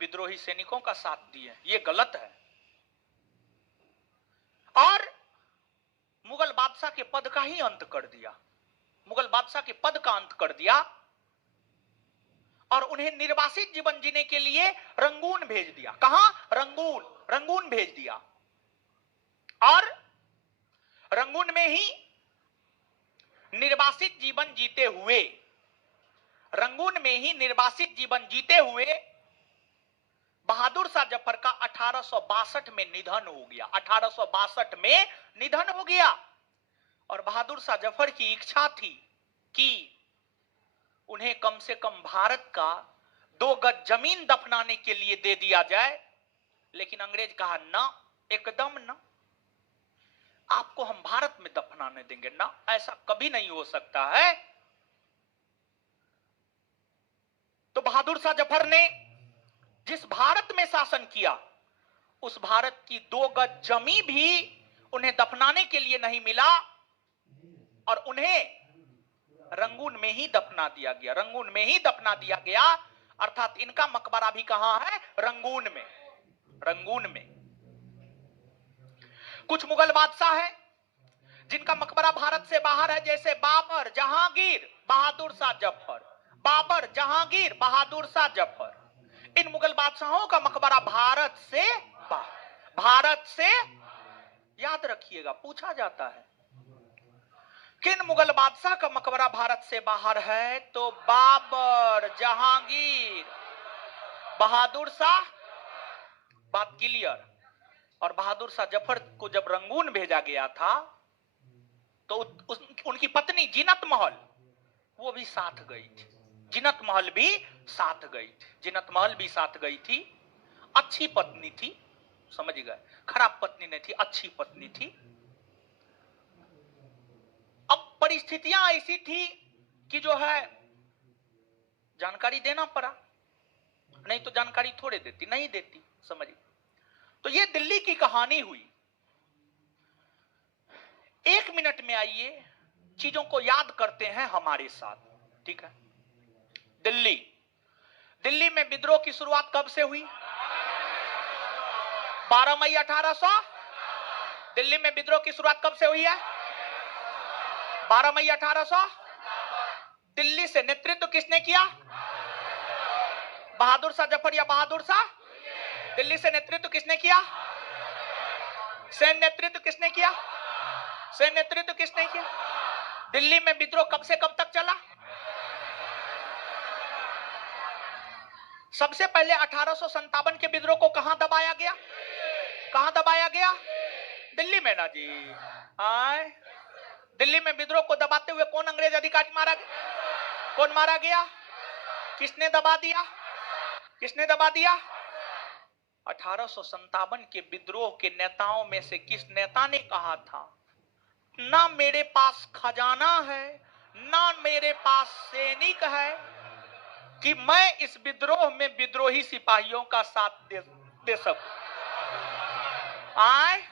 विद्रोही सैनिकों का साथ दिए, ये गलत है। और मुगल बादशाह के पद का ही अंत कर दिया, मुगल बादशाह के पद का अंत कर दिया, और उन्हें निर्वासित जीवन जीने के लिए रंगून भेज दिया। कहां? रंगून भेज दिया, और रंगून में ही निर्वासित जीवन जीते हुए बहादुर शाह जफर का 1862 में निधन हो गया। 1862 में निधन हो गया, और बहादुर शाह जफर की इच्छा थी कि उन्हें कम से कम भारत का 2 गज जमीन दफनाने के लिए दे दिया जाए, लेकिन अंग्रेज कहा ना, एकदम ना, आपको हम भारत में दफनाने देंगे ना, ऐसा कभी नहीं हो सकता है। तो बहादुर शाह जफर ने जिस भारत में शासन किया, उस भारत की 2 गज जमी भी उन्हें दफनाने के लिए नहीं मिला और उन्हें रंगून में ही दफना दिया गया, रंगून में ही दफना दिया गया। अर्थात इनका मकबरा भी कहां है? रंगून में, रंगून में। कुछ मुगल बादशाह हैं जिनका मकबरा भारत से बाहर है, जैसे बाबर, जहांगीर, बहादुर शाह जफर। बाबर, जहांगीर, बहादुर शाह जफर। इन मुगल बादशाहों का मकबरा भारत से बाहर, भारत से, याद रखिएगा, पूछा जाता है किन मुगल बादशाह का मकबरा भारत से बाहर है? तो बाबर, जहांगीर, बहादुर शाह, बात क्लियर। और बहादुर शाह जफर को जब रंगून भेजा गया था तो उनकी पत्नी जीनत महल वो भी साथ गई थी, जीनत महल भी साथ गई थी, जीनत महल भी साथ गई थी। अच्छी पत्नी थी, समझ गए, खराब पत्नी नहीं थी, अच्छी पत्नी थी। अब परिस्थितियां ऐसी थी कि जो है जानकारी देना पड़ा, नहीं तो जानकारी थोड़े देती, नहीं देती, समझिए। तो ये दिल्ली की कहानी हुई। 1 मिनट में आइए चीजों को याद करते हैं हमारे साथ, ठीक है। दिल्ली, दिल्ली में विद्रोह की शुरुआत कब से हुई? 12 मई 1800। दिल्ली में विद्रोह की शुरुआत कब से हुई है? 12 मई 1800। दिल्ली से नेतृत्व किसने किया? बहादुर शाह जफर या बहादुर शाह? दिल्ली से नेतृत्व किसने किया? सैन्य नेतृत्व किसने किया? सैन्य नेतृत्व किसने किया? दिल्ली में विद्रोह कब से कब तक चला? सबसे पहले 1857 के विद्रोह को कहां दबाया गया? कहां दबाया गया? दिल्ली में ना जी। आए, दिल्ली में विद्रोह को दबाते हुए कौन अंग्रेज अधिकारी मारा गया? कौन मारा गया? किसने दबा दिया? किसने दबा दिया? 1857 के विद्रोह के नेताओं में से किस नेता ने कहा था, ना मेरे पास खजाना है, ना मेरे पास सैनिक है कि मैं इस विद्रोह में विद्रोही सिपाहियों का साथ दे सकूं? आए,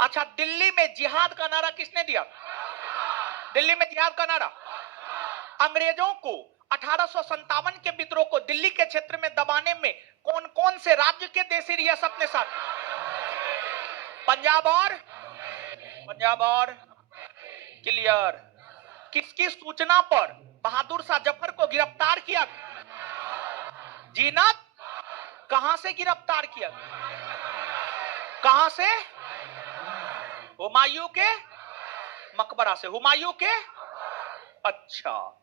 अच्छा, दिल्ली में जिहाद का नारा किसने दिया? दिल्ली में जिहाद का नारा। अंग्रेजों को 1857 के विद्रोह को दिल्ली के क्षेत्र में दबाने में कौन कौन से राज्य के देशी रियासत ने साथ? पंजाब और क्लियर। किसकी सूचना पर बहादुर शाह जफर को गिरफ्तार किया? जीनत। कहां से गिरफ्तार किया? कहां से? हुमायूं के मकबरा से, हुमायूं के। अच्छा,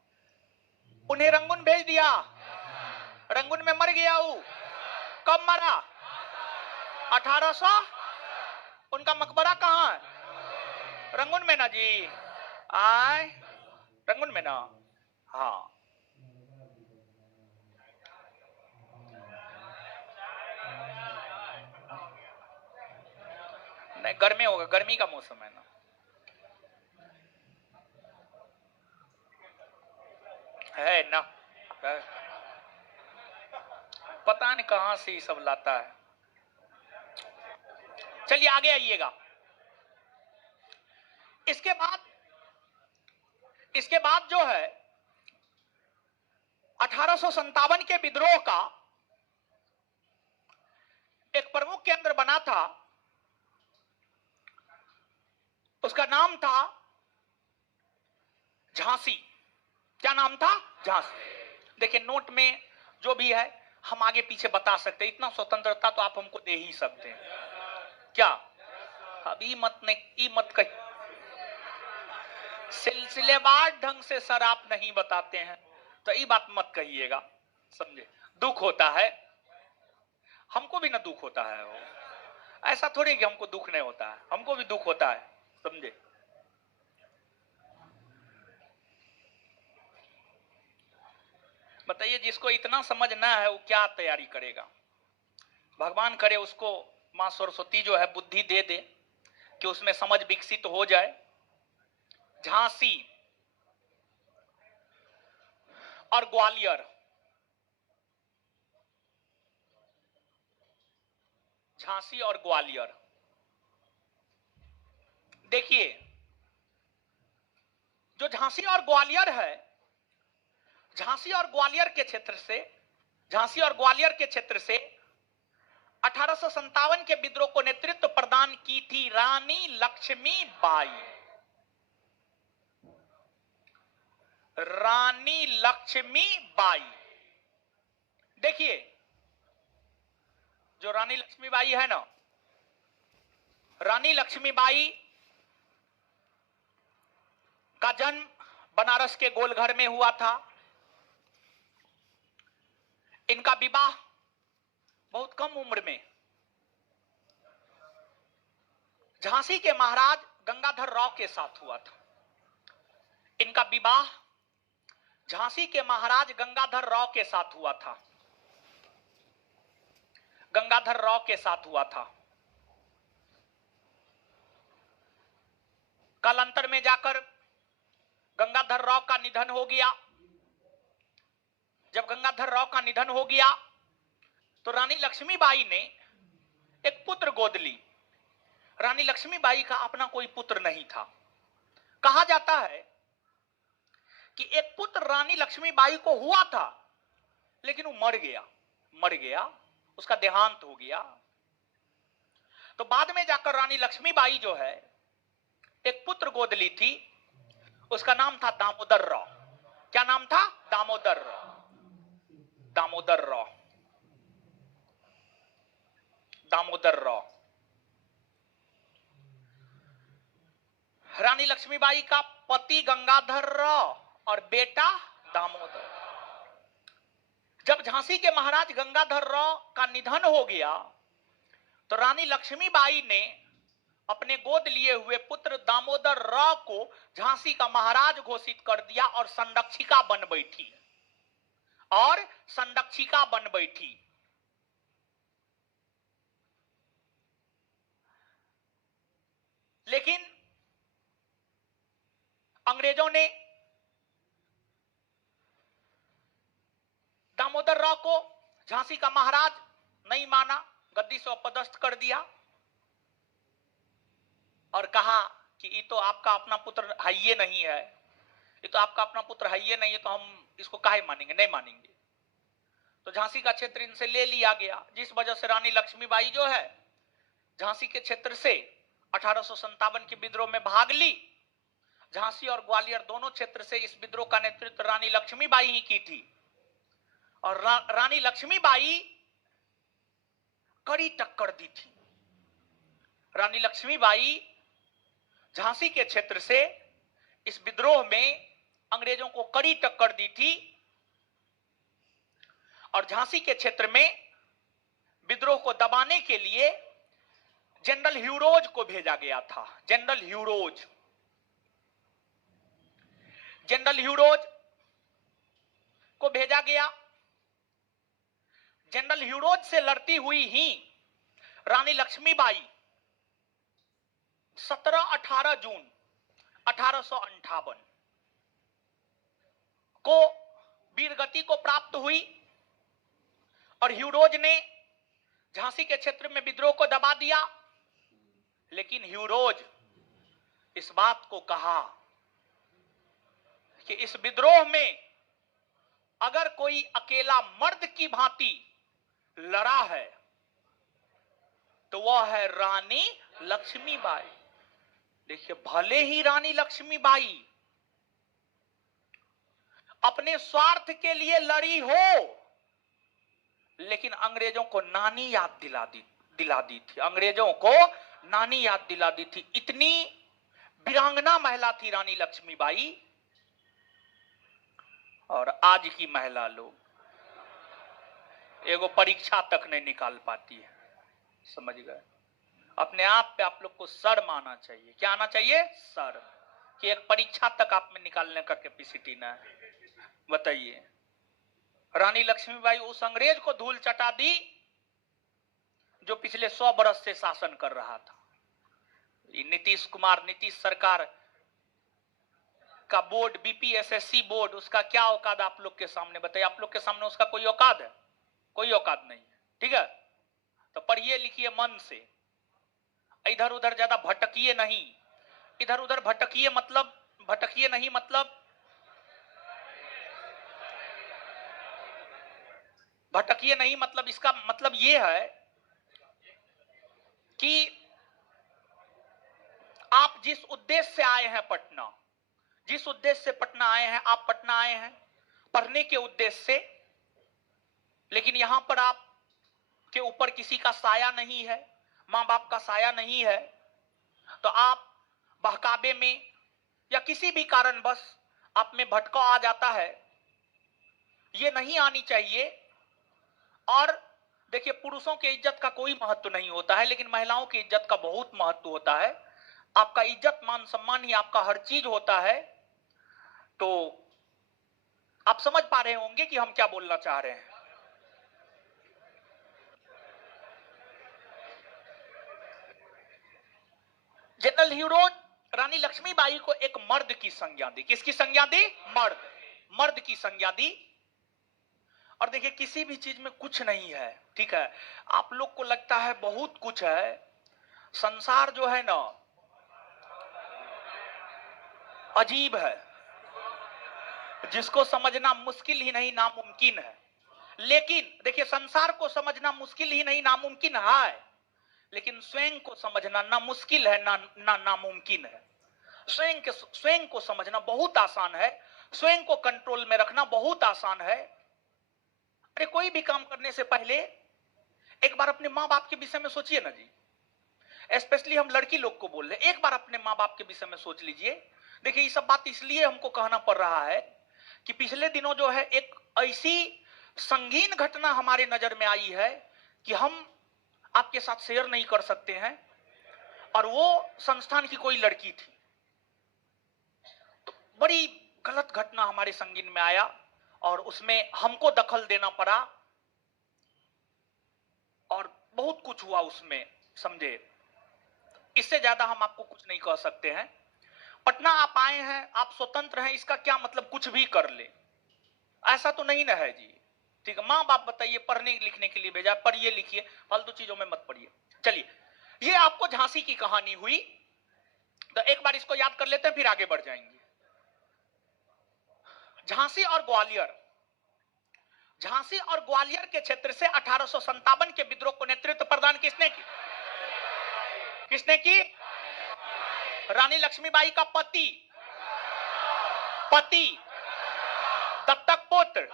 उन्हें रंगून भेज दिया, रंगून में मर गया वो। कब मरा? 1800। उनका मकबरा कहां है? रंगून में ना जी। आए, रंगून में ना। हाँ, नहीं, गर्मी होगा, गर्मी का मौसम है ना। है ना, है। पता नहीं कहां से ये सब लाता है। चलिए आगे आइएगा। इसके बाद जो है 1857 के विद्रोह का एक प्रमुख केंद्र बना था, उसका नाम था झांसी। क्या नाम था? झांसी। देखिए नोट में जो भी है हम आगे पीछे बता सकते हैं, इतना स्वतंत्रता तो आप हमको दे ही सकते हैं। क्या अभी मत कही, सिलसिलेवार ढंग से सर आप नहीं बताते हैं तो ये बात मत कहिएगा, समझे? दुख होता है, हमको भी ना दुख होता है। वो ऐसा थोड़ी कि हमको दुख नहीं होता है, हमको भी दुख होता है, समझे? बताइए, जिसको इतना समझना है वो क्या तैयारी करेगा। भगवान करे उसको मां सरस्वती जो है बुद्धि दे दे कि उसमें समझ विकसित हो जाए। झांसी और ग्वालियर, झांसी और ग्वालियर, देखिए जो झांसी और ग्वालियर है, झांसी और ग्वालियर के क्षेत्र से, झांसी और ग्वालियर के क्षेत्र से 1857 के विद्रोह को नेतृत्व प्रदान की थी रानी लक्ष्मीबाई। रानी लक्ष्मीबाई, देखिए जो रानी लक्ष्मीबाई है ना, रानी लक्ष्मीबाई का जन्म बनारस के गोलघर में हुआ था। इनका विवाह बहुत कम उम्र में झांसी के महाराज गंगाधर राव के साथ हुआ था। इनका विवाह झांसी के महाराज गंगाधर राव के साथ हुआ था। गंगाधर राव के साथ हुआ था। कालांतर में जाकर गंगाधर राव का निधन हो गया। जब गंगाधर राव का निधन हो गया तो रानी लक्ष्मीबाई ने एक पुत्र गोद ली। रानी लक्ष्मीबाई का अपना कोई पुत्र नहीं था। कहा जाता है कि एक पुत्र रानी लक्ष्मीबाई को हुआ था, लेकिन वो मर गया, उसका देहांत हो गया। तो बाद में जाकर रानी लक्ष्मीबाई जो है एक पुत्र गोद ली थी, उसका नाम था दामोदर राव। क्या नाम था? दामोदर राव। दामोदर राव, दामोदर राव। रानी लक्ष्मीबाई का पति गंगाधर राव और बेटा दामोदर। जब झांसी के महाराज गंगाधर राव का निधन हो गया तो रानी लक्ष्मीबाई ने अपने गोद लिए हुए पुत्र दामोदर राव को झांसी का महाराज घोषित कर दिया और संरक्षिका बन बैठी। लेकिन अंग्रेजों ने दामोदर राव को झांसी का महाराज नहीं माना, गद्दी से अपदस्थ कर दिया और कहा कि ये तो आपका अपना पुत्र है ही नहीं है, ये तो आपका अपना पुत्र है ही नहीं है, तो हम इसको काहे मानेंगे, नहीं मानेंगे। तो झांसी का क्षेत्र इनसे ले लिया गया, जिस वजह से रानी लक्ष्मीबाई जो है झांसी के क्षेत्र से 1857 के विद्रोह में भाग ली। झांसी और ग्वालियर दोनों क्षेत्र से इस विद्रोह का नेतृत्व रानी लक्ष्मीबाई ही की थी। और रानी लक्ष्मीबाई कड़ी टक्कर दी थी। रानी लक्ष्मीबाई झांसी के क्षेत्र से इस विद्रोह में अंग्रेजों को कड़ी टक्कर दी थी और झांसी के क्षेत्र में विद्रोह को दबाने के लिए जनरल ह्यूरोज को भेजा गया था। जनरल ह्यूरोज को भेजा गया। जनरल ह्यूरोज से लड़ती हुई ही रानी लक्ष्मीबाई 17-18 जून 1858 को वीरगति को प्राप्त हुई और ह्यूरोज ने झांसी के क्षेत्र में विद्रोह को दबा दिया। लेकिन ह्यूरोज इस बात को कहा कि इस विद्रोह में अगर कोई अकेला मर्द की भांति लड़ा है तो वह है रानी लक्ष्मीबाई। देखिए, भले ही रानी लक्ष्मीबाई अपने स्वार्थ के लिए लड़ी हो, लेकिन अंग्रेजों को नानी याद दिला दी थी। अंग्रेजों को नानी याद दिला दी थी। इतनी वीरांगना महिला थी रानी लक्ष्मीबाई। और आज की महिला लोग एगो परीक्षा तक नहीं निकाल पाती है। समझ गए? अपने आप पे आप लोग को शर्म आना चाहिए। क्या आना चाहिए? शर्म, कि एक परीक्षा तक आप में निकालने का कैपेसिटी ना है। बताइए, रानी लक्ष्मीबाई उस अंग्रेज को धूल चटा दी जो पिछले 100 बरस से शासन कर रहा था। नीतीश कुमार, नीतीश सरकार का बोर्ड, बीपीएसएससी बोर्ड, उसका क्या औकात आप लोग के सामने बताइए। आप लोग के सामने उसका कोई औकात है? कोई औकात नहीं है। ठीक है, तो पढ़िए लिखिए मन से, इधर उधर ज्यादा भटकिए नहीं। इधर उधर भटकिए मतलब, भटकिए नहीं मतलब, भटकिए नहीं मतलब इसका मतलब यह है कि आप जिस उद्देश्य से आए हैं पटना, जिस उद्देश्य से पटना आए हैं, आप पटना आए हैं पढ़ने के उद्देश्य से, लेकिन यहां पर आप के ऊपर किसी का साया नहीं है, मां बाप का साया नहीं है, तो आप बहकावे में या किसी भी कारणवश आप में भटकाव आ जाता है, ये नहीं आनी चाहिए। और देखिए, पुरुषों की इज्जत का कोई महत्व नहीं होता है, लेकिन महिलाओं की इज्जत का बहुत महत्व होता है। आपका इज्जत मान सम्मान ही आपका हर चीज होता है। तो आप समझ पा रहे होंगे कि हम क्या बोलना चाह रहे हैं। जनरल हीरो रानी लक्ष्मीबाई को एक मर्द की संज्ञा दी। किसकी संज्ञा दी? मर्द, मर्द की संज्ञा दी। और देखिए, किसी भी चीज में कुछ नहीं है, ठीक है। आप लोग को लगता है बहुत कुछ है। संसार जो है ना, अजीब है, जिसको समझना मुश्किल ही नहीं नामुमकिन है। लेकिन देखिए, संसार को समझना मुश्किल ही नहीं नामुमकिन है, लेकिन स्वयं को समझना ना मुश्किल है ना नामुमकिन है। स्वयं को समझना बहुत आसान है, स्वयं को कंट्रोल में रखना बहुत आसान है। अरे कोई भी काम करने से पहले एक बार अपने माँ बाप के विषय में सोचिए ना जी। स्पेशली हम लड़की लोग को बोल रहे हैं, एक बार अपने माँ बाप के विषय में सोच लीजिए। देखिए, ये सब बात इसलिए हमको कहना पड़ रहा है कि पिछले दिनों जो है एक ऐसी संगीन घटना हमारे नजर में आई है कि हम आपके साथ शेयर नहीं कर सकते हैं। और वो संस्थान की कोई लड़की थी। तो बड़ी गलत घटना हमारे संगीन में आया और उसमें हमको दखल देना पड़ा और बहुत कुछ हुआ उसमें, समझे। इससे ज्यादा हम आपको कुछ नहीं कह सकते हैं। पटना आप आए हैं, आप स्वतंत्र हैं, इसका क्या मतलब कुछ भी कर ले, ऐसा तो नहीं ना है जी। ठीक है, माँ बाप बताइए पढ़ने लिखने के लिए भेजा, पढ़िए लिखिए, फालतू चीजों में मत पढ़िए। चलिए, ये आपको झांसी की कहानी हुई, तो एक बार इसको याद कर लेते हैं, फिर आगे बढ़ जाएंगे। झांसी और ग्वालियर, झांसी और ग्वालियर के क्षेत्र से 1857 के विद्रोह को नेतृत्व प्रदान किसने की? किसने की? रानी लक्ष्मीबाई का पति, पति दत्तक पुत्र।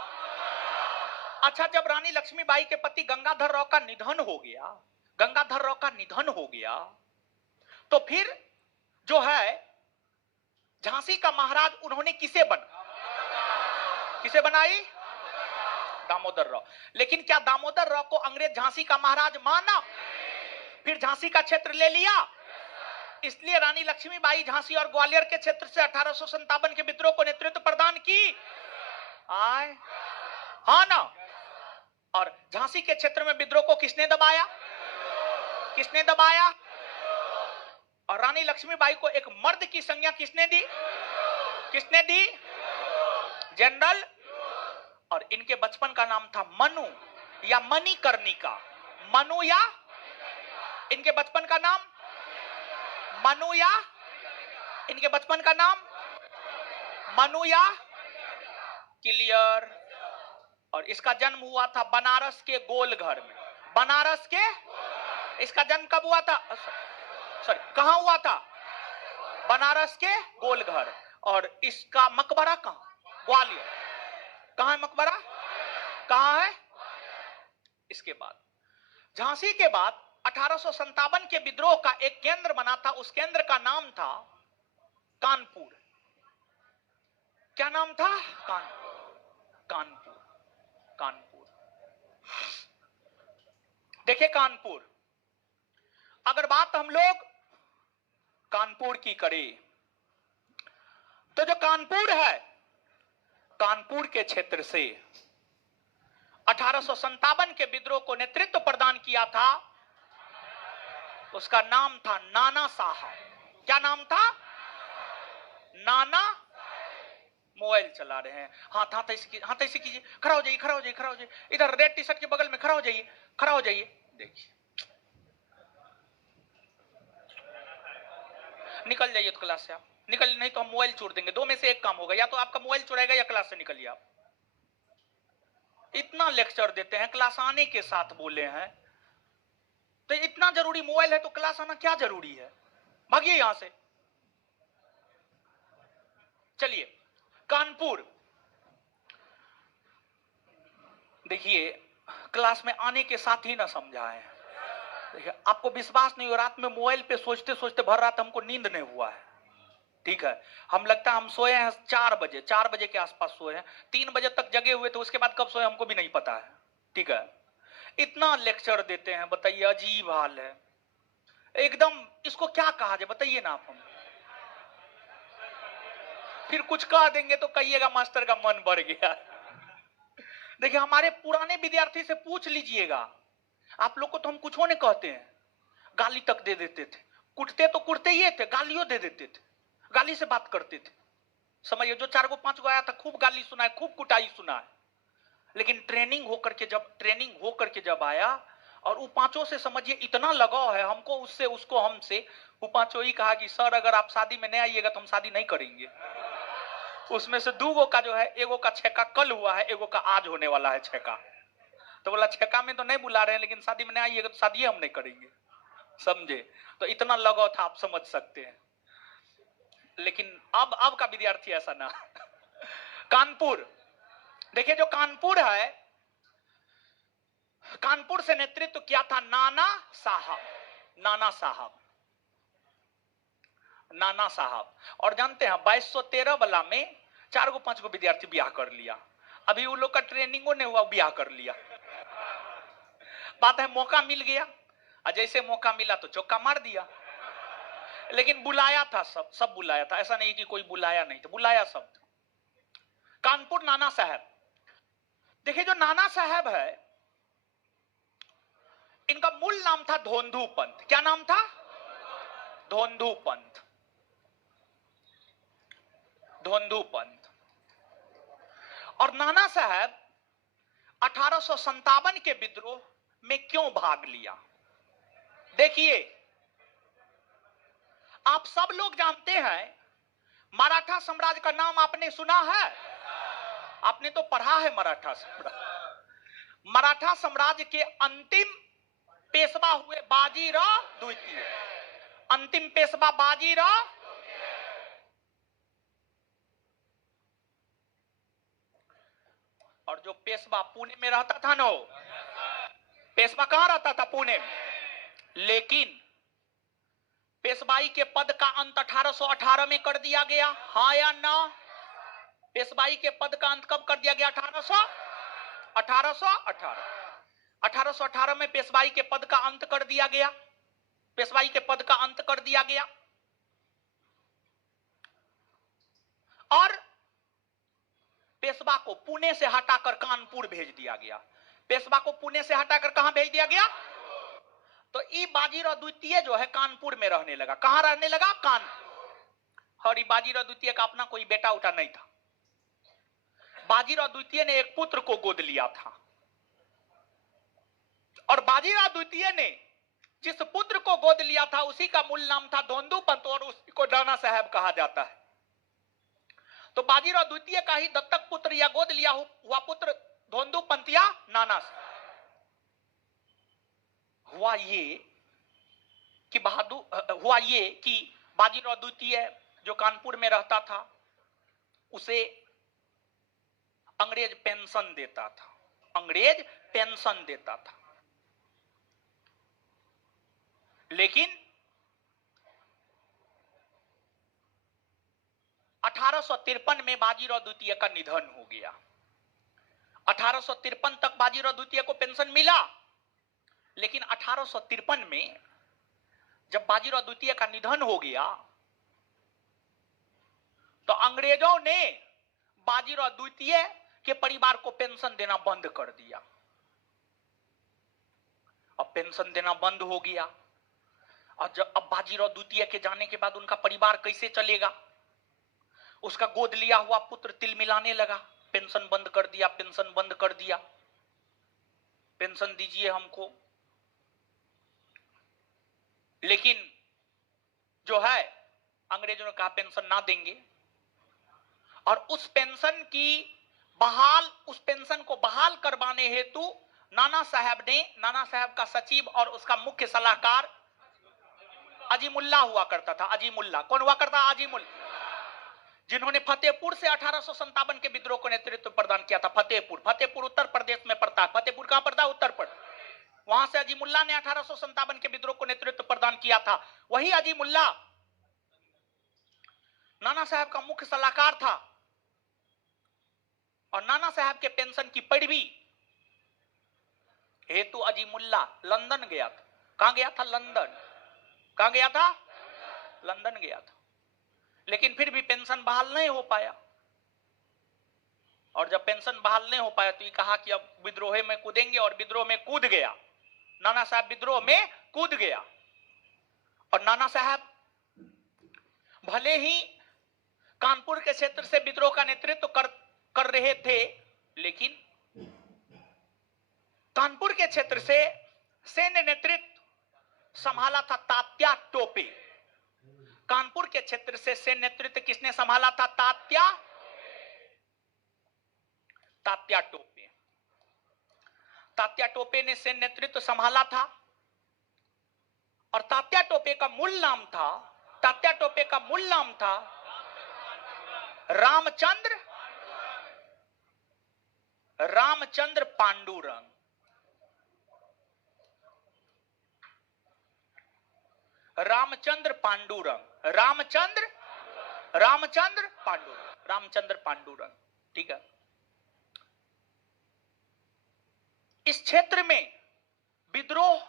अच्छा, जब रानी लक्ष्मीबाई के पति गंगाधर राव का निधन हो गया, गंगाधर राव का निधन हो गया, तो फिर जो है झांसी का महाराज उन्होंने किसे बनाई? दामोदर राव। लेकिन क्या दामोदर राव को अंग्रेज झांसी का महाराज माना? फिर झांसी का क्षेत्र ले लिया। इसलिए रानी लक्ष्मीबाई झांसी और ग्वालियर के क्षेत्र से 1857 के विद्रोह को नेतृत्व प्रदान की। आए हाँ ना। और झांसी के क्षेत्र में विद्रोह को किसने दबाया? किसने दबाया? और रानी लक्ष्मीबाई को एक मर्द की संज्ञा किसने दी? किसने दी? जनरल। और इनके बचपन का नाम था मनु या मणिकर्णिका। मनु या, इनके बचपन का नाम मनु या, इनके बचपन का नाम मनु या, क्लियर। और इसका जन्म हुआ था बनारस के गोलघर में। बनारस के, इसका जन्म कब हुआ था? सॉरी, कहां हुआ था? बनारस के गोलघर। और इसका मकबरा कहां? ग्वालियर। कहां है मकबरा? कहां है? इसके बाद झांसी के बाद 1857 के विद्रोह का एक केंद्र बना था, उस केंद्र का नाम था कानपुर। क्या नाम था? कानपुर। कानपुर। देखिए, कानपुर, अगर बात हम लोग कानपुर की करें तो जो कानपुर है, कानपुर के क्षेत्र से 1857 के विद्रोह को नेतृत्व प्रदान किया था, उसका नाम था नाना साहब। क्या नाम था? नाना। मोबाइल चला रहे हैं, हाथ ऐसे कीजिए, खड़ा हो जाइए, खड़ा हो जाइए, खड़ा हो जाइए, इधर रेड टी शर्ट के बगल में खड़ा हो जाइए, खड़ा हो जाइए। देखिए, निकल जाइए तो क्लास से आप निकल, नहीं तो हम मोबाइल छोड़ देंगे। दो में से एक काम होगा, या तो आपका मोबाइल चुराएगा या क्लास से निकलिए आप। इतना लेक्चर देते हैं, क्लास आने के साथ बोले हैं, तो इतना जरूरी मोबाइल है तो क्लास आना क्या जरूरी है? भागिए यहां से। चलिए, कानपुर। देखिए, क्लास में आने के साथ ही ना समझाएं। देखिए, आपको विश्वास नहीं हो, रात में मोबाइल पे सोचते सोचते भर रात हमको नींद नहीं हुआ है। ठीक है, हम लगता है हम सोए हैं 4 बजे के आसपास सोए हैं, 3 बजे तक जगे हुए थे, उसके बाद कब सोए हमको भी नहीं पता है। ठीक है, इतना लेक्चर देते हैं, बताइए, अजीब हाल है एकदम। इसको क्या कहा जाए, बताइए ना आप। हम फिर कुछ कह देंगे तो कहिएगा मास्टर का मन बढ़ गया। देखिए, हमारे पुराने विद्यार्थी से पूछ लीजिएगा, आप लोग को तो हम कुछ होने कहते हैं, गाली तक दे देते थे, कुटते तो कुटते ही थे, गालियों दे देते थे, गाली से बात करते थे। समझिए, जो 4 गो 5 गो आया था, खूब गाली सुना है, खूब कुटाई सुना है, लेकिन ट्रेनिंग होकर के जब आया, और वो पांचों से समझिए इतना लगाव है हमको, उससे उसको हमसे, वो पांचों ही कहा कि सर अगर आप शादी में नहीं आइएगा तो हम शादी नहीं करेंगे। उसमें से 2 गो का जो है, एगो का छेका कल हुआ है, एगो का आज होने वाला है छेका। तो बोला छेका में तो नहीं बुला रहे हैं, लेकिन शादी में नहीं आइएगा तो शादी हम नहीं करेंगे। समझे? तो इतना लगाव था, आप समझ सकते हैं। लेकिन अब का विद्यार्थी ऐसा ना। कानपुर, देखिए जो कानपुर है, कानपुर से नेतृत्व किया था नाना साहब। नाना साहब, नाना साहब। और जानते हैं 2213 वाला में 4 गो 5 गो विद्यार्थी ब्याह कर लिया। अभी उन लोग का ट्रेनिंगो नहीं हुआ, ब्याह कर लिया। बात है मौका मिल गया, और जैसे मौका मिला तो चौका मार दिया। लेकिन बुलाया था, सब बुलाया था, ऐसा नहीं कि कोई बुलाया नहीं था, बुलाया सब था। कानपुर नाना साहब, देखिए जो नाना साहब है, इनका मूल नाम था धोंधू पंत। क्या नाम था? धोंधू पंत। धोंधू पंत। और नाना साहब 1857 के विद्रोह में क्यों भाग लिया? देखिए, आप सब लोग जानते हैं, मराठा साम्राज्य का नाम आपने सुना है? आपने तो पढ़ा है मराठा साम्राज्य। मराठा साम्राज्य के अंतिम पेशवा हुए बाजीराव द्वितीय। अंतिम पेशवा बाजीराव, और जो पेशवा पुणे में रहता था ना, पेशवा कहां रहता था? पुणे में। लेकिन पेशवाई के पद का अंत 1818 में कर दिया गया, हाँ या ना? पेशवाई के पद का अंत कब कर दिया गया? 1818 में पेशवाई के पद का अंत कर दिया गया। पेशवाई के पद का अंत कर दिया गया, और पेशवा को पुणे से हटाकर कानपुर भेज दिया गया। पेशवा को पुणे से हटाकर कहां भेज दिया गया? तो ई बाजीराव द्वितीय जो है कानपुर में रहने लगा। कहां रहने लगा? कानपुर। और ई बाजीराव द्वितीय का अपना कोई बेटा उठा नहीं था। बाजीराव द्वितीय ने एक पुत्र को गोद लिया था, और बाजीराव द्वितीय ने जिस पुत्र को गोद लिया था उसी का मूल नाम था धोंधू पंत, और उसी को नाना साहब कहा जाता है। तो बाजीराव द्वितीय का ही दत्तक पुत्र या गोद लिया हुआ पुत्र धोंधू पंत या नाना साहब। हुआ ये कि बाजीराव द्वितीय जो कानपुर में रहता था, उसे अंग्रेज पेंशन देता था। अंग्रेज पेंशन देता था। लेकिन 1853 में बाजीराव द्वितीय का निधन हो गया। 1853 तक बाजीराव द्वितीय को पेंशन मिला, लेकिन 1853 में जब बाजीराव द्वितीय का निधन हो गया, तो अंग्रेजों ने बाजीराव द्वितीय के परिवार को पेंशन देना बंद कर दिया। अब पेंशन देना बंद हो गया, और जब अब बाजीराव द्वितीय के जाने के बाद उनका परिवार कैसे चलेगा? उसका गोद लिया हुआ पुत्र तिलमिलाने लगा, पेंशन बंद कर दिया, पेंशन बंद कर दिया, पेंशन दीजिए हमको। लेकिन जो है अंग्रेजों ने कहा पेंशन ना देंगे, और उस पेंशन को बहाल करवाने हेतु नाना साहब का सचिव और उसका मुख्य सलाहकार अजीमुल्ला हुआ करता था। अजीमुल्ला कौन हुआ करता? अजीमुल्ला, जिन्होंने फतेहपुर से 1857 के विद्रोह को नेतृत्व प्रदान किया था। फतेहपुर उत्तर प्रदेश में पड़ता है। फतेहपुर कहां पड़ता है? उत्तर प्रदेश। वहां से अजीमुल्ला ने 1857 के विद्रोह को नेतृत्व प्रदान किया था। वही अजीमुल्ला नाना साहब का मुख्य सलाहकार था, और नाना साहब के पेंशन की पैरवी हेतु अजीमुल्ला लंदन गया था। कहां गया था? लंदन। कहां गया था? लंदन गया था। लेकिन फिर भी पेंशन बहाल नहीं हो पाया, और जब पेंशन बहाल नहीं हो पाया तो ये कहा कि अब विद्रोह में कूदेंगे, और विद्रोह में कूद गया। नाना साहब विद्रोह में कूद गया, और नाना साहब भले ही कानपुर के क्षेत्र से विद्रोह का नेतृत्व कर रहे थे, लेकिन कानपुर के क्षेत्र से सैन्य नेतृत्व संभाला था तात्या टोपे। कानपुर के क्षेत्र से सैन्य नेतृत्व किसने संभाला था? तात्या टोपे। तात्या टोपे ने सैन्य नेतृत्व संभाला था, और तात्या टोपे का मूल नाम था रामचंद्र पांडुरंग। रामचंद्र पांडुरंग, ठीक है। इस क्षेत्र में विद्रोह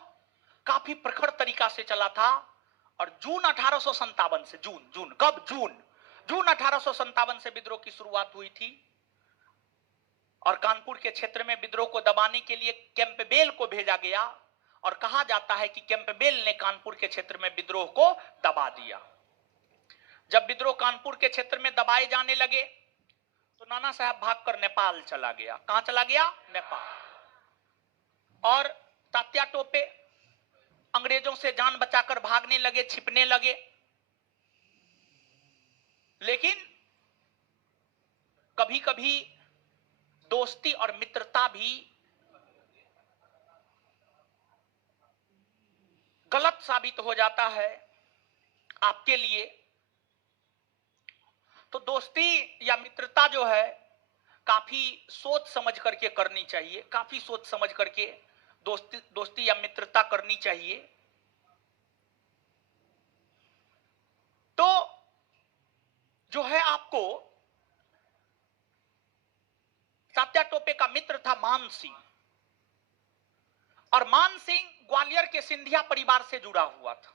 काफी प्रखर तरीका से चला था, और जून 1857 से जून 1857 से विद्रोह की शुरुआत हुई थी, और कानपुर के क्षेत्र में विद्रोह को दबाने के लिए कैंपबेल को भेजा गया, और कहा जाता है कि कैंपबेल ने कानपुर के क्षेत्र में विद्रोह को दबा दिया। जब विद्रोह कानपुर के क्षेत्र में दबाए जाने लगे तो नाना साहब भागकर नेपाल चला गया। कहां चला गया? नेपाल। और तात्या टोपे अंग्रेजों से जान बचाकर भागने लगे, छिपने लगे। लेकिन कभी कभी दोस्ती और मित्रता भी गलत साबित हो जाता है आपके लिए। तो दोस्ती या मित्रता जो है काफी सोच समझ करके करनी चाहिए, काफी सोच समझ करके दोस्ती या मित्रता करनी चाहिए। तो जो है आपको तात्या टोपे का मित्र था मान सिंह, और मान सिंह ग्वालियर के सिंधिया परिवार से जुड़ा हुआ था।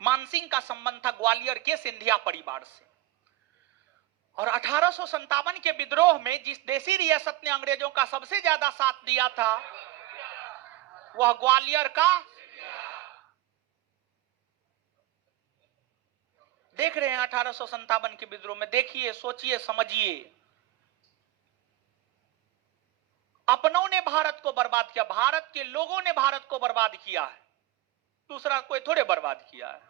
मान सिंह का संबंध था ग्वालियर के सिंधिया परिवार से, और 1857 के विद्रोह में जिस देसी रियासत ने अंग्रेजों का सबसे ज्यादा साथ दिया था वह ग्वालियर का। देख रहे हैं 1857 के विद्रोह में, देखिए, सोचिए, समझिए। अपनों ने भारत को बर्बाद किया, भारत के लोगों ने भारत को बर्बाद किया है, दूसरा कोई थोड़े बर्बाद किया है।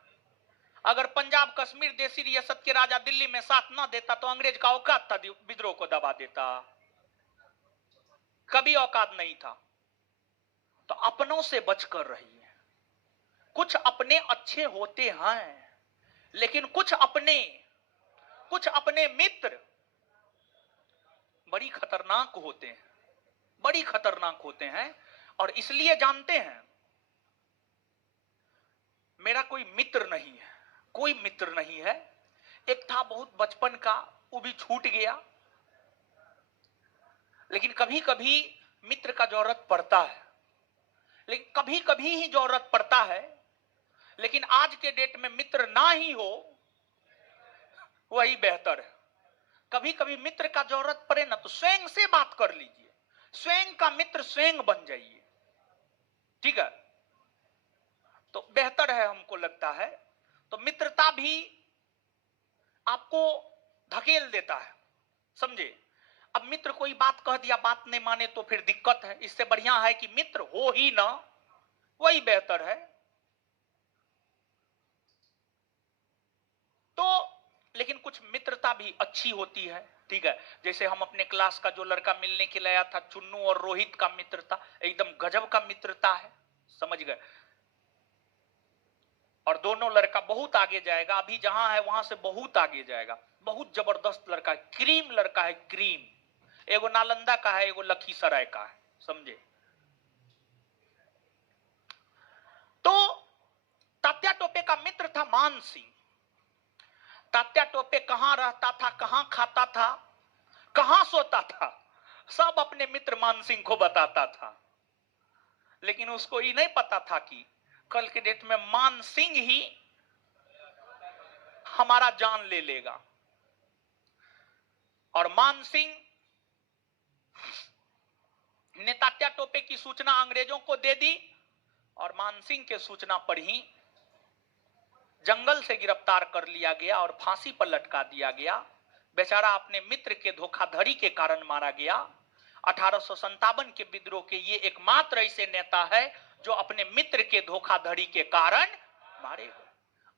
अगर पंजाब कश्मीर देसी रियासत के राजा दिल्ली में साथ ना देता तो अंग्रेज का औकात था विद्रोह को दबा देता? कभी औकात नहीं था। तो अपनों से बचकर रहिए। कुछ अपने अच्छे होते हैं, लेकिन कुछ अपने मित्र बड़ी खतरनाक होते हैं, और इसलिए जानते हैं, मेरा कोई मित्र नहीं है। एक था बहुत बचपन का, वो भी छूट गया। लेकिन कभी कभी मित्र का जरूरत पड़ता है, लेकिन कभी कभी ही जरूरत पड़ता है। लेकिन आज के डेट में मित्र ना ही हो वही बेहतर है। कभी कभी मित्र का जरूरत पड़े ना तो स्वयं से बात कर लीजिए, स्वयं का मित्र स्वयं बन जाइए, ठीक है। तो बेहतर है हमको लगता है। तो मित्रता भी आपको धकेल देता है, समझे। अब मित्र कोई बात कह दिया, बात नहीं माने तो फिर दिक्कत है। इससे बढ़िया है कि मित्र हो ही ना, वही बेहतर है। तो लेकिन कुछ मित्रता भी अच्छी होती है, ठीक है। जैसे हम अपने क्लास का जो लड़का मिलने के लिए आया था, चुन्नू और रोहित का मित्रता एकदम गजब का मित्रता है, समझ गए। और दोनों लड़का बहुत आगे जाएगा, अभी जहां है वहां से बहुत आगे जाएगा। बहुत जबरदस्त लड़का है, क्रीम लड़का है, क्रीम। एगो नालंदा का है, एगो लखीसराय का है, समझे। तो तात्या टोपे का मित्र था मान सिंह। तात्या टोपे कहां रहता था, कहां खाता था, कहां सोता था, सब अपने मित्र मान सिंह को बताता था। लेकिन उसको ये नहीं पता था कि कल के डेट में मान सिंह ही हमारा जान ले लेगा। और मान सिंह ने तात्या टोपे की सूचना अंग्रेजों को दे दी और मान सिंह के सूचना पर ही जंगल से गिरफ्तार कर लिया गया और फांसी पर लटका दिया गया। बेचारा अपने मित्र के धोखाधड़ी के कारण मारा गया। 1857 के विद्रोह के ये एकमात्र ऐसे नेता है जो अपने मित्र के धोखाधड़ी के कारण मारे गए।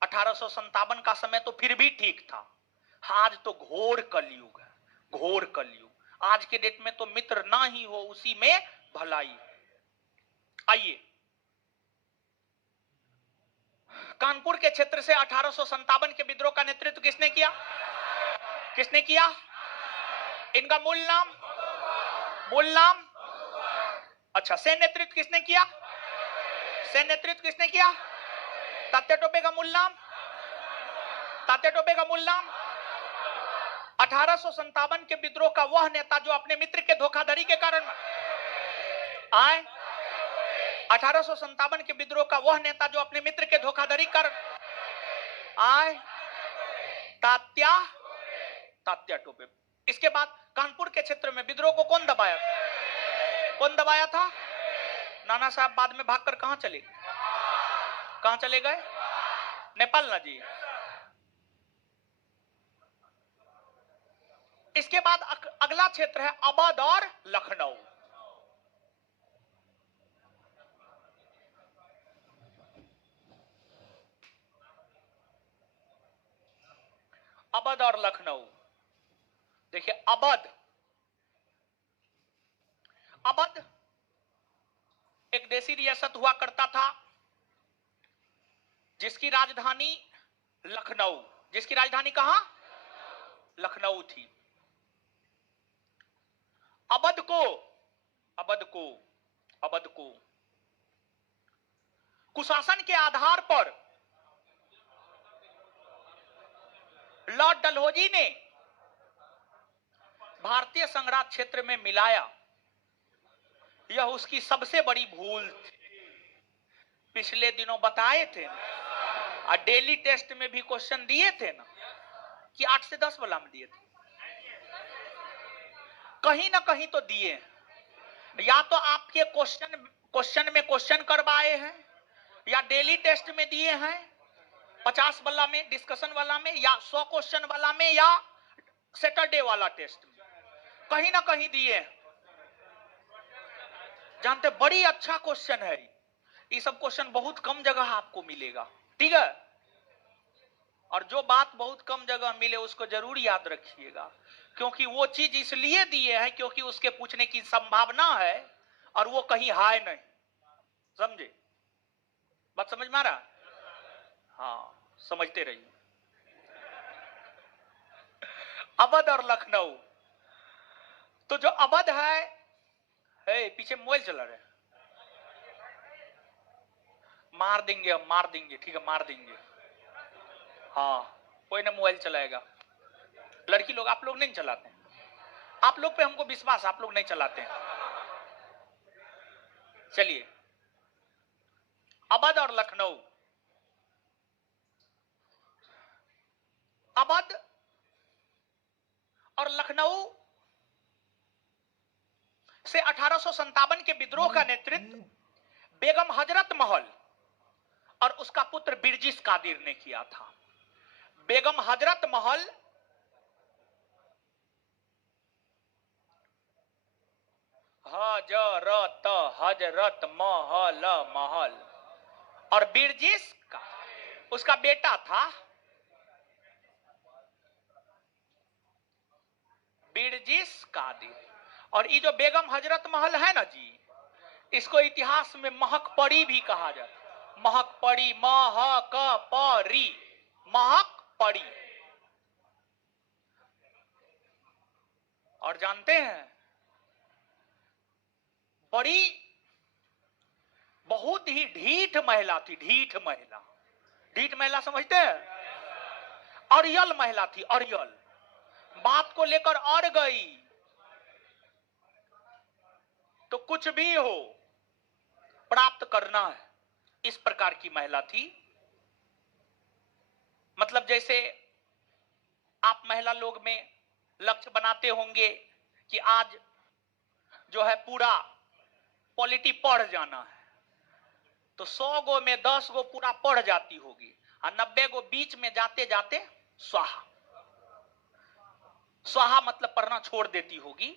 1857 का समय तो फिर भी ठीक था, आज तो घोर कलयुग है, घोर कलयुग। आज के डेट में तो मित्र ना ही हो उसी में भलाई। आइए, कानपुर के क्षेत्र से 1857 के विद्रोह का नेतृत्व किसने किया? किसने किया? इनका मूल नाम अच्छा, सैन्य नेतृत्व किसने किया? सैन्य नेतृत्व किसने किया? तात्या टोपे का मूल नाम? तात्या टोपे का मूल नाम? 1857 के विद्रोह का वह नेता जो अपने मित्र के धोखाधड़ी के कारण आए। 1857 के विद्रोह का वह नेता जो अपने मित्र के धोखाधड़ी कर आए, तात्या टोपे। इसके बाद कानपुर के क्षेत्र में विद्रोह को कौन दबाया था? कौन दबाया था? नाना साहब बाद में भागकर कहां चले गए? कहां चले गए? नेपाल ना जी। इसके बाद अगला क्षेत्र है अवध और लखनऊ। अवध और लखनऊ, देखिए अवध एक देशी रियासत हुआ करता था जिसकी राजधानी लखनऊ, जिसकी राजधानी कहां? लखनऊ थी। अवध को कुशासन के आधार पर लॉर्ड डलहौजी ने भारतीय संघराज क्षेत्र में मिलाया। यह उसकी सबसे बड़ी भूल थी। पिछले दिनों बताए थे और डेली टेस्ट में भी क्वेश्चन दिए थे ना कि 8 से 10 वाला में दिए थे, कहीं ना कहीं तो दिए। या तो आपके क्वेश्चन में क्वेश्चन करवाए हैं, या डेली टेस्ट में दिए हैं 50 वाला में, डिस्कशन वाला में, या 100 क्वेश्चन वाला में, या सैटरडे वाला टेस्ट में, कहीं ना कहीं दिए। जानते बड़ी अच्छा क्वेश्चन है ये सब क्वेश्चन बहुत कम जगह आपको मिलेगा, ठीक है। और जो बात बहुत कम जगह मिले उसको जरूर याद रखिएगा, क्योंकि वो चीज इसलिए दिए है क्योंकि उसके पूछने की संभावना है और वो कहीं हाय नहीं, समझे? बात समझ में आ रहा? हाँ, समझते रहिए। अवध और लखनऊ, तो जो अवध है पीछे मोबाइल चला रहे, मार देंगे हम, मार देंगे, ठीक है मार देंगे। हाँ, कोई ना मोबाइल चलाएगा। लड़की लोग, आप लोग नहीं चलाते हैं, आप लोग पे हमको विश्वास, आप लोग नहीं चलाते हैं। चलिए, अवध और लखनऊ, अवध और लखनऊ से 1857 के विद्रोह का नेतृत्व बेगम हजरत महल और उसका पुत्र बिरजिस कादिर ने किया था। बेगम हजरत महल हजरत हजरत महल महल, और बिरजिस का उसका बेटा था बिरजिस कादिर। और ये जो बेगम हजरत महल है ना जी, इसको इतिहास में महक परी भी कहा जाता है। महक परी, महक परी, महक परी। और जानते हैं, बड़ी बहुत ही ढीठ महिला थी। ढीठ महिला, ढीठ महिला समझते हैं? अरियल महिला थी, अरियल। बात को लेकर अड़ गई तो कुछ भी हो प्राप्त करना है, इस प्रकार की महिला थी। मतलब जैसे आप महिला लोग में लक्ष्य बनाते होंगे कि आज जो है पूरा पॉलिटी पढ़ जाना है, तो 100 गो में 10 गो पूरा पढ़ जाती होगी और 90 गो बीच में जाते जाते स्वाहा। स्वाहा मतलब पढ़ना छोड़ देती होगी।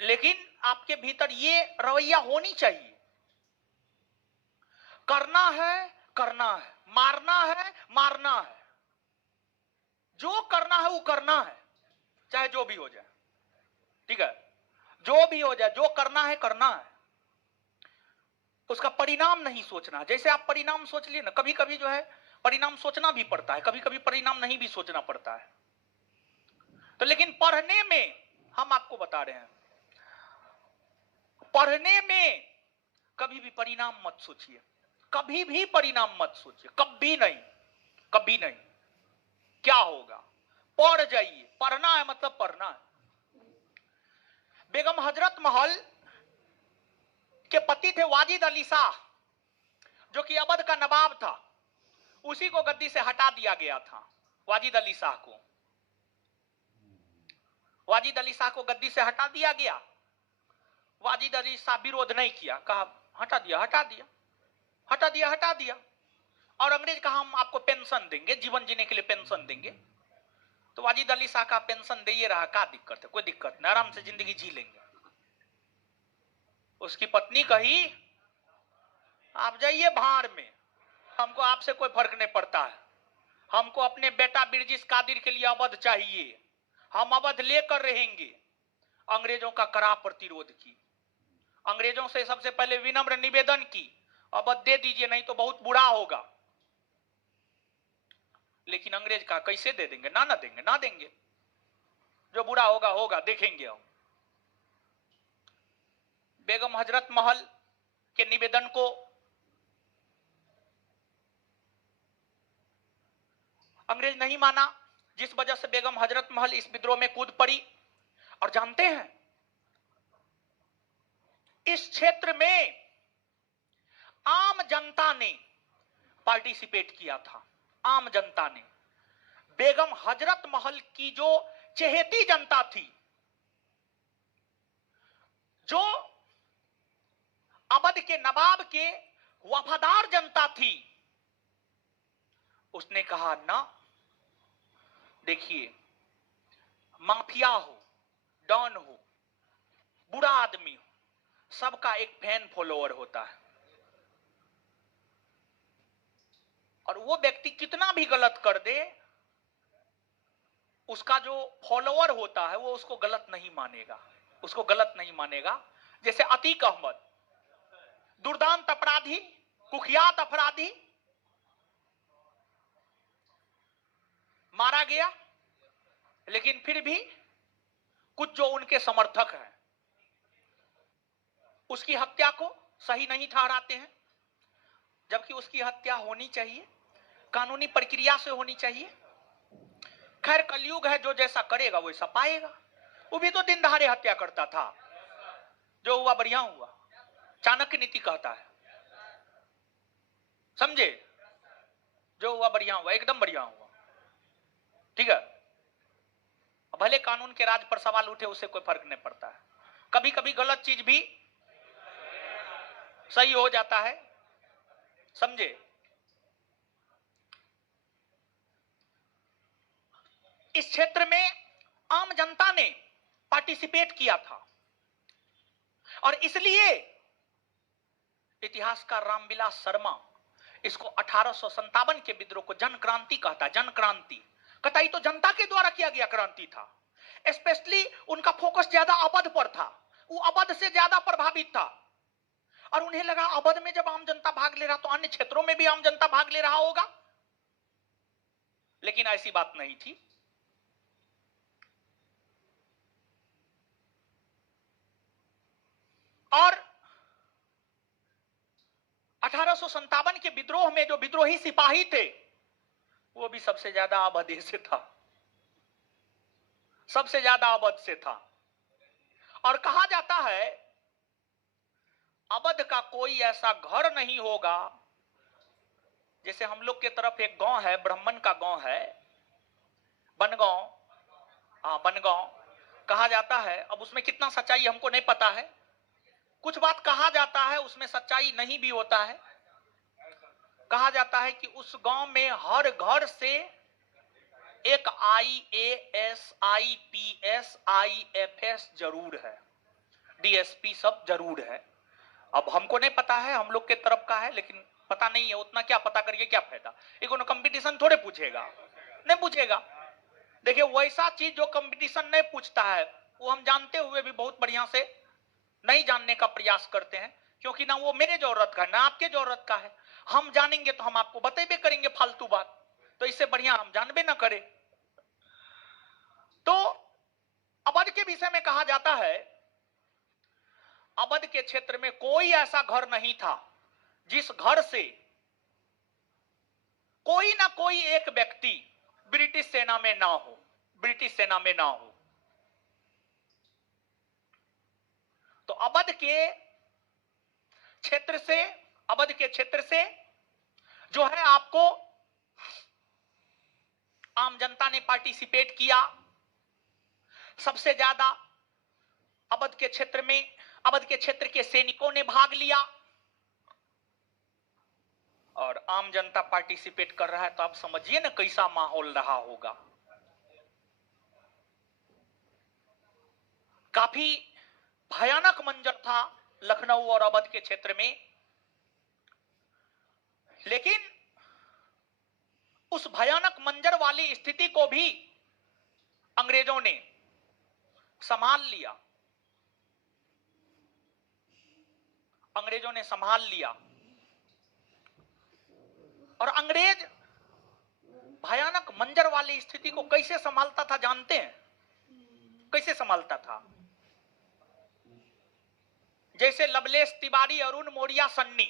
लेकिन आपके भीतर ये रवैया होनी चाहिए, करना है करना है, मारना है मारना है, जो करना है वो करना है, चाहे जो भी हो जाए। ठीक है, जो भी हो जाए, जो करना है करना है। उसका परिणाम नहीं सोचना। जैसे आप परिणाम सोच लिए ना, कभी कभी जो है परिणाम सोचना भी पड़ता है, कभी कभी परिणाम नहीं भी सोचना पड़ता है। तो लेकिन पढ़ने में हम आपको बता रहे हैं, पढ़ने में कभी भी परिणाम मत सोचिए, कभी भी परिणाम मत सोचिए, कभी नहीं, कभी नहीं। क्या होगा, पढ़ जाइए। पढ़ना है मतलब पढ़ना है। बेगम हजरत महल के पति थे वाजिद अली शाह, जो कि अवध का नवाब था। उसी को गद्दी से हटा दिया गया था। वाजिद अली शाह को, वाजिद अली शाह को गद्दी से हटा दिया गया। वाजिद अली शाह विरोध नहीं किया, कहा हटा दिया हटा दिया हटा दिया हटा दिया। और अंग्रेज कहा हम आपको पेंशन देंगे, जीवन जीने के लिए पेंशन देंगे। तो वाजिद अली शाह का पेंशन दे रहा, क्या दिक्कत है? कोई दिक्कत नहीं, आराम से जिंदगी जी लेंगे। उसकी पत्नी कही आप जाइए भाड़ में, हमको आपसे कोई फर्क नहीं पड़ता है। हमको अपने बेटा बिरजिस कादिर के लिए अवध चाहिए, हम अवध लेकर रहेंगे। अंग्रेजों का कड़ा प्रतिरोध की, अंग्रेजों से सबसे पहले विनम्र निवेदन की, अवध दे दीजिए नहीं तो बहुत बुरा होगा। लेकिन अंग्रेज कहा कैसे दे देंगे, ना ना देंगे ना देंगे, जो बुरा होगा होगा, देखेंगे हम। बेगम हजरत महल के निवेदन को अंग्रेज नहीं माना, जिस वजह से बेगम हजरत महल इस विद्रोह में कूद पड़ी। और जानते हैं, इस क्षेत्र में आम जनता ने पार्टिसिपेट किया था। आम जनता ने, बेगम हजरत महल की जो चहेती जनता थी, जो अवध के नवाब के वफादार जनता थी, उसने कहा ना, देखिए माफिया हो, डॉन हो, बुरा आदमी हो, सबका एक फैन फॉलोअर होता है। और वो व्यक्ति कितना भी गलत कर दे, उसका जो फॉलोअर होता है वो उसको गलत नहीं मानेगा, उसको गलत नहीं मानेगा। जैसे अतीक अहमद, दुर्दांत अपराधी, कुख्यात अपराधी, मारा गया, लेकिन फिर भी कुछ जो उनके समर्थक हैं उसकी हत्या को सही नहीं ठहराते हैं, जबकि उसकी हत्या होनी चाहिए, कानूनी प्रक्रिया से होनी चाहिए। खैर कलयुग है, जो जैसा करेगा वैसा पाएगा। वो भी तो दिन दहाड़े हत्या करता था, जो हुआ बढ़िया हुआ, चाणक्य नीति कहता है, समझे? जो हुआ बढ़िया हुआ, एकदम बढ़िया हुआ। ठीक है, भले कानून के राज पर सवाल उठे, उससे कोई फर्क नहीं पड़ता है। कभी कभी गलत चीज भी सही हो जाता है। समझे? इस क्षेत्र में आम जनता ने पार्टिसिपेट किया था और इसलिए इतिहासकार रामविलास शर्मा इसको 1857 के विद्रोह को जन क्रांति कहता। जन क्रांति कहता ही तो जनता के द्वारा किया गया क्रांति था। स्पेशली उनका फोकस ज्यादा अवध पर था, वो अवध से ज्यादा प्रभावित था और उन्हें लगा अवध में जब आम जनता भाग ले रहा तो अन्य क्षेत्रों में भी आम जनता भाग ले रहा होगा, लेकिन ऐसी बात नहीं थी। और 1857 के विद्रोह में जो विद्रोही सिपाही थे वो भी सबसे ज्यादा अवध से था, सबसे ज्यादा अवध से था। और कहा जाता है अवध का कोई ऐसा घर नहीं होगा, जैसे हम लोग के तरफ एक गांव है, ब्राह्मण का गांव है, बनगांव, बनगांव कहा जाता है। अब उसमें कितना सच्चाई हमको नहीं पता है, कुछ बात कहा जाता है उसमें सच्चाई नहीं भी होता है। कहा जाता है कि उस गांव में हर घर से एक IAS, IPS, IFS जरूर है, DSP सब जरूर है। अब हमको नहीं पता है, हम लोग के तरफ का है, लेकिन पता नहीं है उतना, क्या पता करिए क्या फायदा। एक कंपटीशन थोड़े पूछेगा, नहीं पूछेगा। देखिए वैसा चीज जो कंपटीशन नहीं पूछता है वो हम जानते हुए भी बहुत बढ़िया से नहीं जानने का प्रयास करते हैं, क्योंकि ना वो मेरे जरूरत का है ना आपके जरूरत का है। हम जानेंगे तो हम आपको बतेबे करेंगे फालतू बात, तो इससे बढ़िया हम जानबे ना करें। तो अवध के विषय में कहा जाता है अवध के क्षेत्र में कोई ऐसा घर नहीं था जिस घर से कोई ना कोई एक व्यक्ति ब्रिटिश सेना में ना हो, ब्रिटिश सेना में ना हो। तो अवध के क्षेत्र से जो है आपको आम जनता ने पार्टिसिपेट किया। सबसे ज्यादा अवध के क्षेत्र के सैनिकों ने भाग लिया और आम जनता पार्टिसिपेट कर रहा है, तो आप समझिए ना कैसा माहौल रहा होगा। काफी भयानक मंजर था लखनऊ और अवध के क्षेत्र में, लेकिन उस भयानक मंजर वाली स्थिति को भी अंग्रेजों ने संभाल लिया, अंग्रेजों ने संभाल लिया। और अंग्रेज भयानक मंजर वाली स्थिति को कैसे संभालता था जानते हैं? कैसे संभालता था? जैसे लवलेश तिवारी, अरुण मौर्य, सन्नी,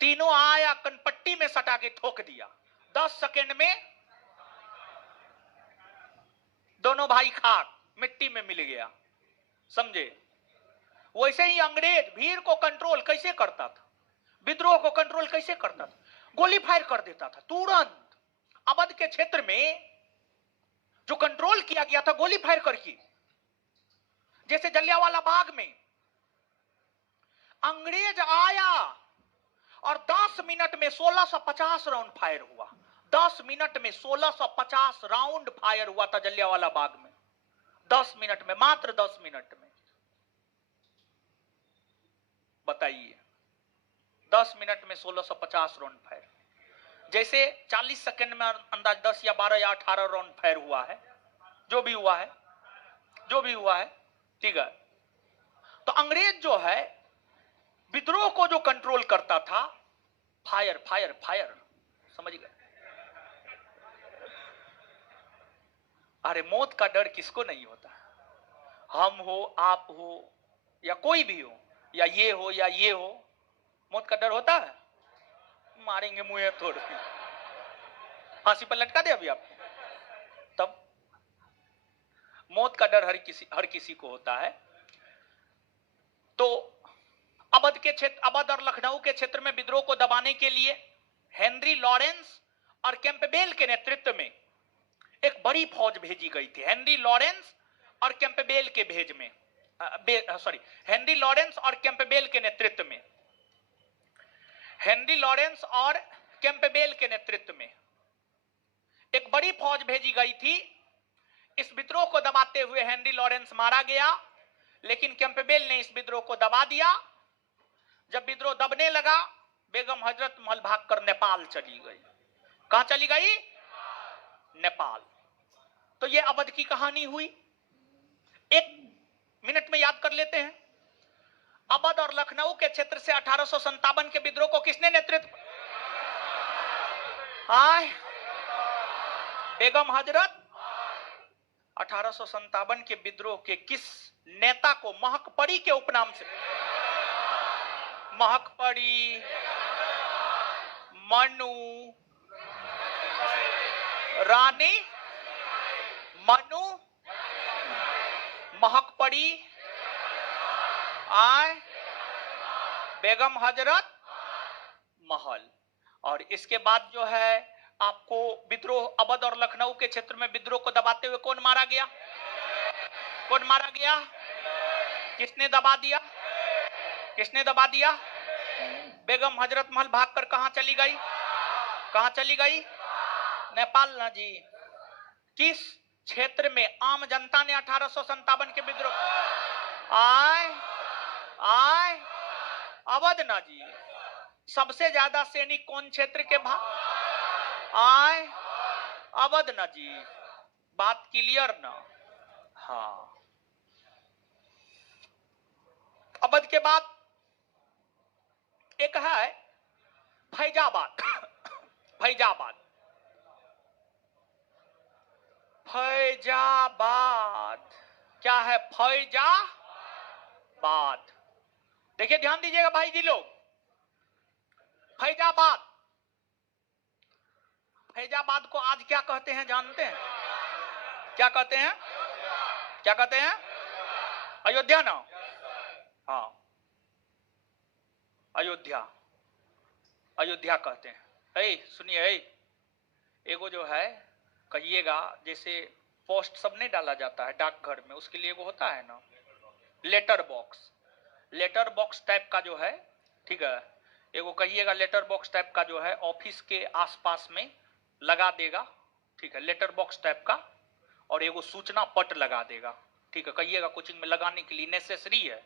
तीनों आया कनपट्टी में सटा के ठोक दिया, 10 सेकेंड में दोनों भाई खाक मिट्टी में मिल गया, समझे? वैसे ही अंग्रेज भीड़ को कंट्रोल कैसे करता था, विद्रोह को कंट्रोल कैसे करता था? गोली फायर कर देता था तुरंत। अवध के क्षेत्र में जो कंट्रोल किया गया था गोली फायर करके, जैसे जलियांवाला बाग में अंग्रेज आया और 10 मिनट में 1650 राउंड फायर हुआ। 10 मिनट में 1650 राउंड फायर हुआ था जलियांवाला बाग में, 10 मिनट में, मात्र 10 मिनट में। बताइए 10 मिनट में 1650 राउंड फायर, जैसे 40 सेकंड में अंदाज 10 या 12 या 18 राउंड फायर हुआ है, जो भी हुआ है, ठीक है। तो अंग्रेज जो है विद्रोह को जो कंट्रोल करता था, फायर फायर फायर, समझ गए? अरे मौत का डर किसको नहीं होता? हम हो, आप हो, या कोई भी हो, या ये हो या ये हो, मौत का डर होता है? मारेंगे मुंह तोड़ के, फांसी पर लटका दे अभी आपको, तब मौत का डर हर किसी को होता है। तो अवध और लखनऊ के क्षेत्र में विद्रोह को दबाने के लिए हेनरी लॉरेंस और कैंपबेल के नेतृत्व में एक बड़ी फौज भेजी गई थी। हेनरी लॉरेंस और कैंपबेल के भेज में हेनरी लॉरेंस और कैंपबेल के नेतृत्व में, हेनरी लॉरेंस और कैंपबेल के नेतृत्व में एक बड़ी फौज भेजी गई थी। इस विद्रोह को दबाते हुए हेनरी लॉरेंस मारा गया, लेकिन कैंपबेल ने इस विद्रोह को दबा दिया। जब विद्रोह दबने लगा, बेगम हजरत महल भागकर नेपाल चली गई। कहां चली गई? नेपाल। तो यह अवध की कहानी हुई। एक मिनट में याद कर लेते हैं। अवध और लखनऊ के क्षेत्र से 1857 के विद्रोह को किसने नेतृत्व? हाय, बेगम हजरत। 1857 के विद्रोह के किस नेता को महकपरी के उपनाम से? महकपरी, मनु, रानी मनु, महकपरी, आय, बेगम हजरत महल। और इसके बाद जो है आपको विद्रोह, अवध और लखनऊ के क्षेत्र में विद्रोह को दबाते हुए कौन मारा गया? कौन मारा गया? किसने दबा दिया? किसने दबा दिया? बेगम हजरत महल भागकर कहां चली गई? कहां चली गई? नेपाल ना जी। किस क्षेत्र में आम जनता ने 1857 के विद्रोह? आय अवध ना जी। सबसे ज्यादा सैनिक कौन क्षेत्र के भाग? आय अवध ना जी। बात क्लियर ना? हाँ। अवध के बाद एक है फैजाबाद। फैजाबाद, फैजाबाद क्या है? फैजाबाद। देखिए, ध्यान दीजिएगा भाई जी लोग। फैजाबाद, फैजाबाद को आज क्या कहते हैं जानते हैं? क्या कहते हैं? क्या कहते हैं? अयोध्या ना? हाँ, अयोध्या, अयोध्या कहते हैं। सुनिए, एगो जो है कहिएगा, जैसे पोस्ट सब नहीं डाला जाता है डाकघर में, उसके लिए एगो होता है ना letter box. Letter box type का जो है, ठीक है, एगो कहिएगा लेटर बॉक्स टाइप का जो है ऑफिस के आसपास में लगा देगा, ठीक है, लेटर बॉक्स टाइप का। और एगो सूचना पट लगा देगा, ठीक है, कहिएगा कोचिंग में लगाने के लिए नेसेसरी है।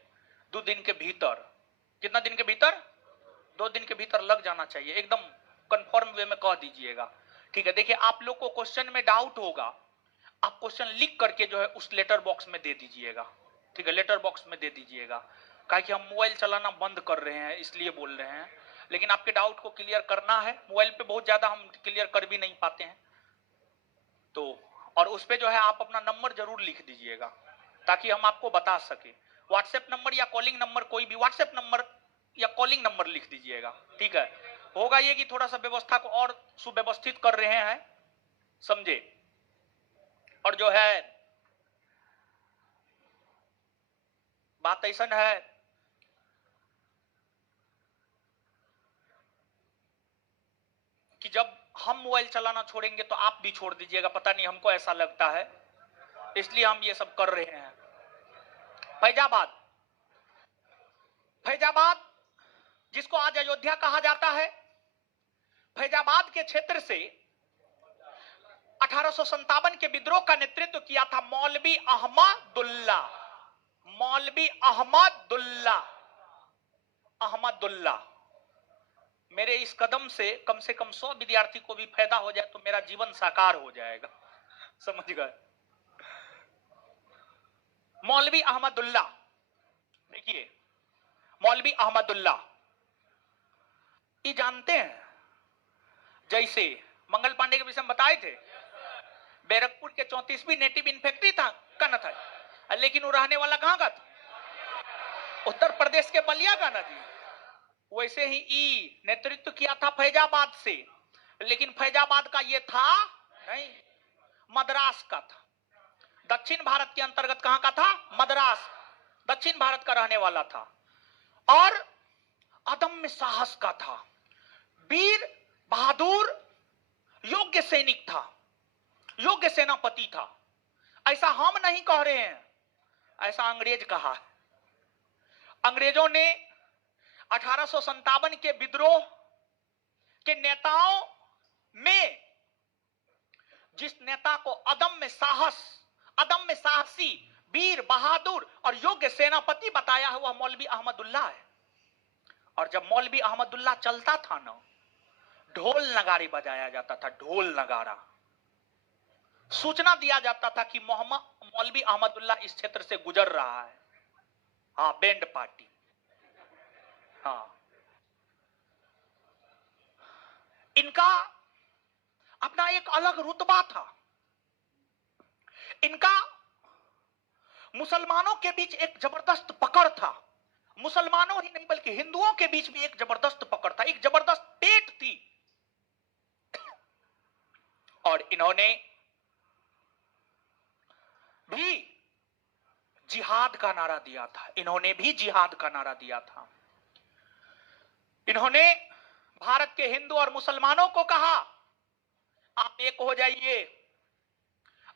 2 दिन के भीतर, कितना दिन के भीतर? 2 दिन के भीतर लग जाना चाहिए, एकदम कंफर्म वे में कह दीजिएगा, ठीक है। देखिए, आप लोग को क्वेश्चन में डाउट होगा, आप क्वेश्चन लिख करके जो है उस लेटर बॉक्स में दे दीजिएगा, ठीक है, लेटर बॉक्स में दे दीजिएगा। कहा कि हम मोबाइल चलाना बंद कर रहे हैं इसलिए बोल रहे हैं, लेकिन आपके डाउट को क्लियर करना है। मोबाइल पे बहुत ज्यादा हम क्लियर कर भी नहीं पाते हैं, तो और उस पे जो है आप अपना नंबर जरूर लिख दीजिएगा ताकि हम आपको बता सके। व्हाट्सएप नंबर या कॉलिंग नंबर, कोई भी व्हाट्सएप नंबर या कॉलिंग नंबर लिख दीजिएगा, ठीक है। होगा ये कि थोड़ा सा व्यवस्था को और सुव्यवस्थित कर रहे हैं, समझे। और जो है बात ऐसा है कि जब हम मोबाइल चलाना छोड़ेंगे तो आप भी छोड़ दीजिएगा, पता नहीं हमको ऐसा लगता है, इसलिए हम ये सब कर रहे हैं। फैजाबाद, फैजाबाद जिसको आज अयोध्या कहा जाता है, फैजाबाद के क्षेत्र से 1857 के विद्रोह का नेतृत्व किया था मौलवी अहमदुल्ला। मौलवी अहमदुल्ला, अहमदुल्ला। मेरे इस कदम से कम 100 विद्यार्थी को भी फायदा हो जाए तो मेरा जीवन साकार हो जाएगा, समझ गए। मौलवी अहमदुल्ला, देखिए मौलवी अहमदुल्ला, ये जानते हैं, जैसे मंगल पांडे के विषय में बताए थे, बैरकपुर के 34वीं नेटिव इन्फेक्ट्री था का न था, लेकिन वो रहने वाला कहां का था? उत्तर प्रदेश के बलिया का ना जी। वैसे ही ई नेतृत्व किया था फैजाबाद से, लेकिन फैजाबाद का ये था नहीं, मद्रास का था। दक्षिण भारत के अंतर्गत कहां का था? मद्रास, दक्षिण भारत का रहने वाला था। और अदम्य साहस का था, वीर बहादुर, योग्य सैनिक था, योग्य सेनापति था। ऐसा हम नहीं कह रहे हैं, ऐसा अंग्रेज कहा। अंग्रेजों ने 1857 के विद्रोह के नेताओं में जिस नेता को अदम्य साहस, अदम्य साहसी, वीर, बहादुर और योग्य सेनापति बताया है, वह मौलवी अहमदुल्ला है। और जब मौलवी अहमदुल्ला चलता था ना, ढोल नगाड़े बजाया जाता था, ढोल नगाड़ा। सूचना दिया जाता था कि मोहम्मद मौलवी अहमदुल्ला इस क्षेत्र से गुजर रहा है। हाँ, बैंड पार्टी। हाँ, इनका अपना एक अलग रुतबा था। इनका मुसलमानों के बीच एक जबरदस्त पकड़ था। मुसलमानों ही नहीं बल्कि हिंदुओं के बीच भी एक जबरदस्त पकड़ था, एक जबरदस्त पेट थी। और इन्होंने भी जिहाद का नारा दिया था। इन्होंने भी जिहाद का नारा दिया था। इन्होंने भारत के हिंदू और मुसलमानों को कहा, आप एक हो जाइए।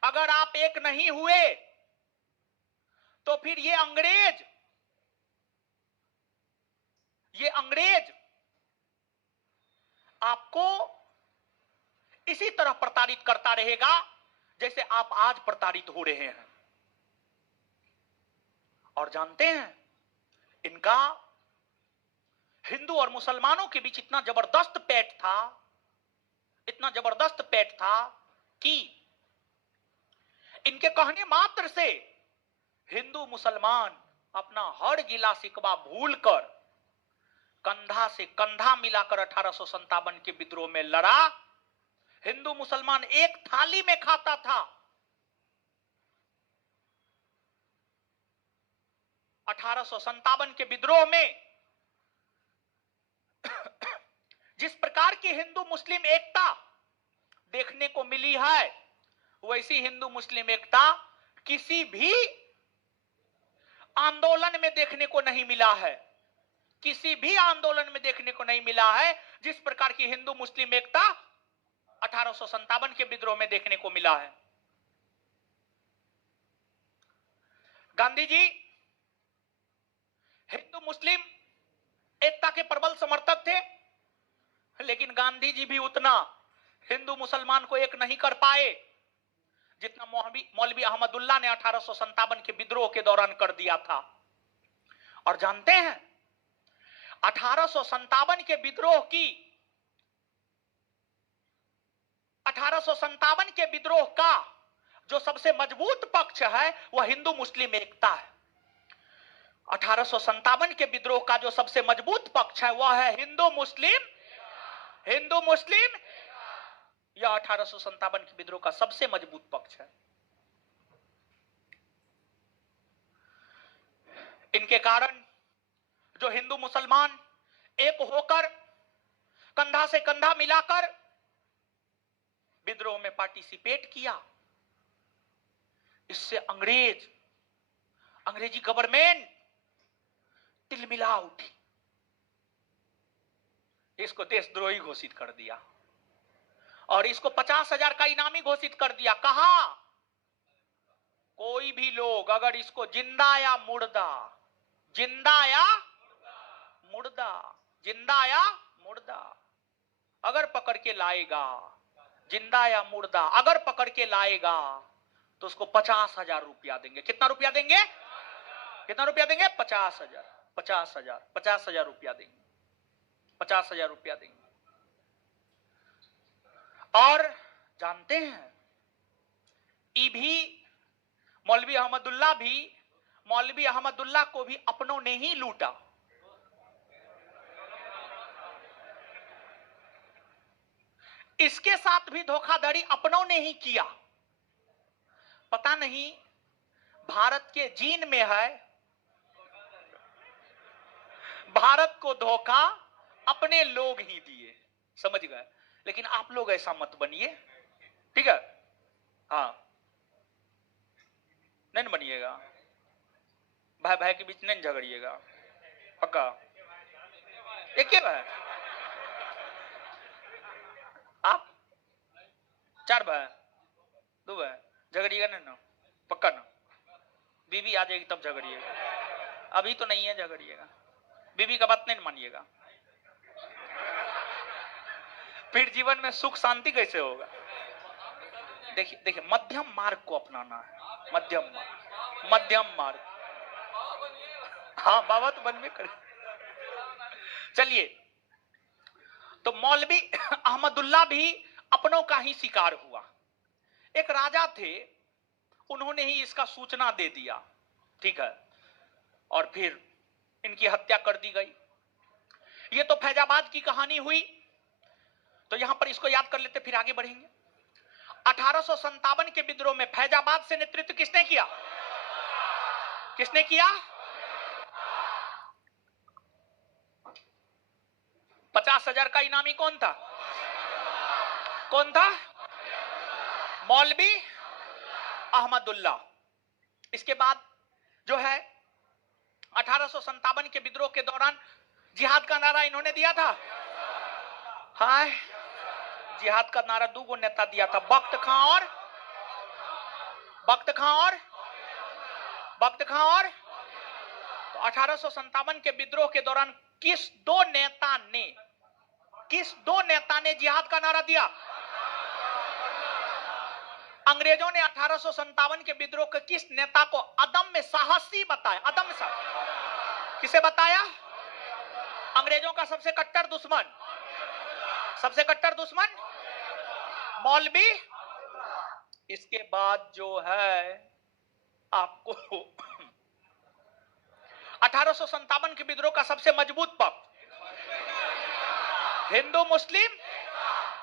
अगर आप एक नहीं हुए तो फिर ये अंग्रेज आपको इसी तरह प्रताड़ित करता रहेगा जैसे आप आज प्रताड़ित हो रहे हैं। और जानते हैं, इनका हिंदू और मुसलमानों के बीच इतना जबरदस्त पैठ था, इतना जबरदस्त पैठ था कि इनके कहने मात्र से हिंदू मुसलमान अपना हर गिला शिकवा भूलकर कंधा से कंधा मिलाकर 1857 के विद्रोह में लड़ा। हिंदू मुसलमान एक थाली में खाता था। 1857 के विद्रोह में जिस प्रकार की हिंदू मुस्लिम एकता देखने को मिली है, वैसी हिंदू मुस्लिम एकता किसी भी आंदोलन में देखने को नहीं मिला है। किसी भी आंदोलन में देखने को नहीं मिला है जिस प्रकार की हिंदू मुस्लिम एकता 1857 के विद्रोह में देखने को मिला है। गांधी जी हिंदू मुस्लिम एकता के प्रबल समर्थक थे, लेकिन गांधी जी भी उतना हिंदू मुसलमान को एक नहीं कर पाए जितना मौलवी अहमदुल्ला ने 1857 के विद्रोह के दौरान कर दिया था। और जानते हैं, 1857 के विद्रोह की 1857 के विद्रोह का जो सबसे मजबूत पक्ष है वह हिंदू मुस्लिम एकता है। 1857 के विद्रोह का जो सबसे मजबूत पक्ष है वह है हिंदू मुस्लिम। यह 1857 के विद्रोह का सबसे मजबूत पक्ष है। इनके कारण जो हिंदू मुसलमान एक होकर कंधा से कंधा मिलाकर विद्रोह में पार्टिसिपेट किया, इससे अंग्रेजी गवर्नमेंट तिलमिला उठी। इसको देशद्रोही घोषित कर दिया और इसको 50,000 का इनामी घोषित कर दिया। कहा, कोई भी लोग अगर इसको जिंदा या मुर्दा अगर पकड़ के लाएगा, जिंदा या मुर्दा अगर पकड़ के लाएगा तो उसको 50,000 रुपया देंगे। कितना रुपया देंगे? 50,000 रुपया देंगे। 50,000 रुपया देंगे। और जानते हैं, मौलवी अहमदुल्ला को भी अपनों ने ही लूटा। इसके साथ भी धोखाधड़ी अपनों ने ही किया। पता नहीं भारत के जीन में है, भारत को धोखा अपने लोग ही दिए, समझ गए? लेकिन आप लोग ऐसा मत बनिए, ठीक है? हाँ, नहीं बनिएगा, भाई भाई के बीच नहीं झगड़िएगा, पक्का। एक ही भाई, आप 4 भाई, 2 भाई, झगड़िएगा नहीं ना, पक्का ना? बीवी आ जाएगी तब झगड़िएगा, अभी तो नहीं है झगड़िएगा, बीवी का बात नहीं मानिएगा, फिर जीवन में सुख शांति कैसे होगा। देखिए देखिए, मध्यम मार्ग को अपनाना है, मध्यम मार्ग, मध्यम मार्ग। हाँ बाबा तो बन में करे। चलिए, तो मौलवी अहमदुल्ला भी अपनों का ही शिकार हुआ। एक राजा थे, उन्होंने ही इसका सूचना दे दिया, ठीक है, और फिर इनकी हत्या कर दी गई। ये तो फैजाबाद की कहानी हुई, तो यहां पर इसको याद कर लेते, फिर आगे बढ़ेंगे। 1857 के विद्रोह में फैजाबाद से नेतृत्व किसने किया? किसने किया? 50,000 का इनामी कौन था? कौन था? मौलवी अहमदुल्ला। इसके बाद जो है 1857 के विद्रोह के दौरान जिहाद का नारा इन्होंने दिया था। हाय, जिहाद का नारा दो नेता दिया था, बख्त खां और तो 1857 के विद्रोह के दौरान किस दो नेता ने जिहाद का नारा दिया? अंग्रेजों ने 1857 के विद्रोह के किस नेता को अदम्य साहसी बताया? अदम्य साहस किसे बताया? अंग्रेजों का सबसे कट्टर दुश्मन मौलवी। इसके बाद जो है आपको 1857 के विद्रोह का सबसे मजबूत पक्ष हिंदू मुस्लिम।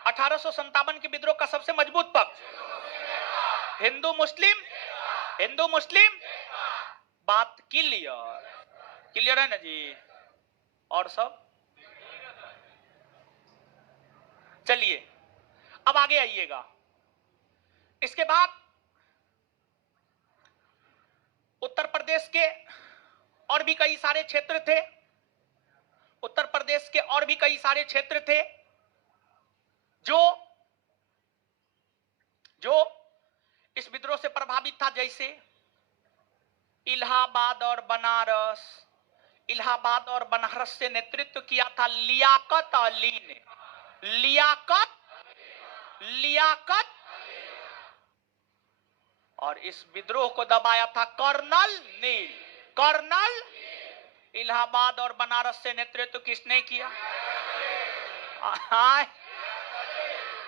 1857 के विद्रोह का सबसे मजबूत पक्ष हिंदू मुस्लिम। बात क्लियर है ना जी? और सब चलिए अब आगे आइएगा। इसके बाद उत्तर प्रदेश के और भी कई सारे क्षेत्र थे, जो इस विद्रोह से प्रभावित था, जैसे इलाहाबाद और बनारस से नेतृत्व किया था लियाकत अली ने। लियाकत और इस विद्रोह को दबाया था कर्नल नील। इलाहाबाद और बनारस से नेतृत्व किसने किया?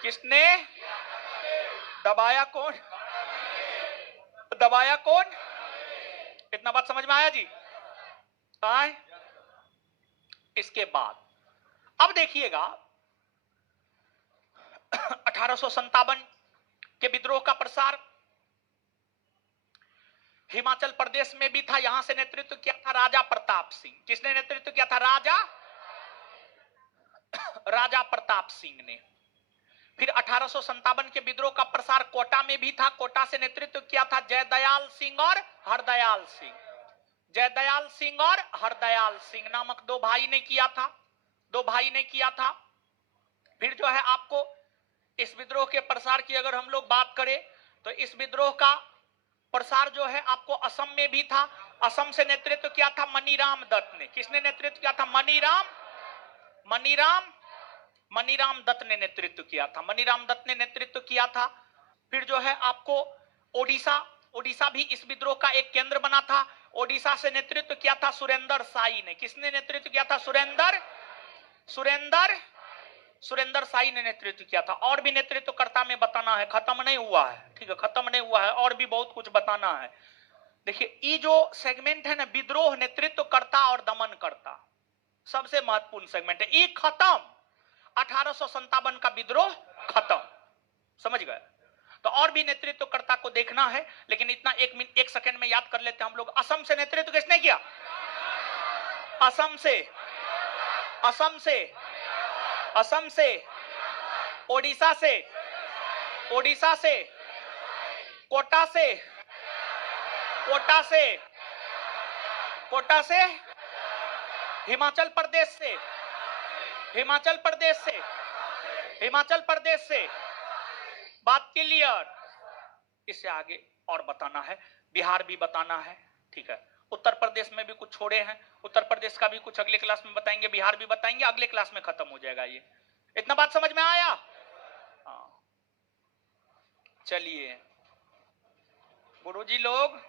किसने दबाया? कौन? इतना बात समझ में आया जी? इसके बाद अब देखिएगा 1857 के विद्रोह का प्रसार हिमाचल प्रदेश में भी था। यहां से नेतृत्व किया था राजा प्रताप सिंह। किसने नेतृत्व किया था? राजा प्रताप सिंह ने। फिर 1857 के विद्रोह का प्रसार कोटा में भी था। कोटा से नेतृत्व किया था जयदयाल सिंह और हरदयाल सिंह नामक दो भाई ने किया था। फिर जो है आपको इस विद्रोह के प्रसार की अगर हम लोग बात करें तो इस विद्रोह का प्रसार जो है आपको असम में भी था। असम से नेतृत्व किया था मनीराम दत्त ने। किसने नेतृत्व किया था? मनीराम दत्त ने नेतृत्व किया था। फिर जो है आपको ओडिशा भी इस विद्रोह का एक केंद्र बना था। ओडिशा से नेतृत्व किया था सुरेंद्र साई ने। किसने नेतृत्व किया था? सुरेंद्र साई ने नेतृत्व किया था। और भी नेतृत्वकर्ता में बताना है, खत्म नहीं हुआ है, ठीक है, खत्म नहीं हुआ है, और भी बहुत कुछ बताना है। देखिए ये जो सेगमेंट है ना, विद्रोह, नेतृत्वकर्ता और दमनकर्ता, सबसे महत्वपूर्ण सेगमेंट है। ये खत्म, 1857 का विद्रोह खत्म, समझ गए? तो और भी नेतृत्वकर्ता को देखना है, लेकिन इतना एक सेकंड में याद कर लेते हैं हम लोग। असम से नेतृत्व किसने किया? असम से ओडिशा से कोटा से हिमाचल प्रदेश से बात क्लियर। इससे आगे और बताना है, बिहार भी बताना है, ठीक है, उत्तर प्रदेश में भी कुछ छोड़े हैं, उत्तर प्रदेश का भी कुछ अगले क्लास में बताएंगे, बिहार भी बताएंगे, अगले क्लास में खत्म हो जाएगा ये। इतना बात समझ में आया? हाँ, चलिए गुरुजी लोग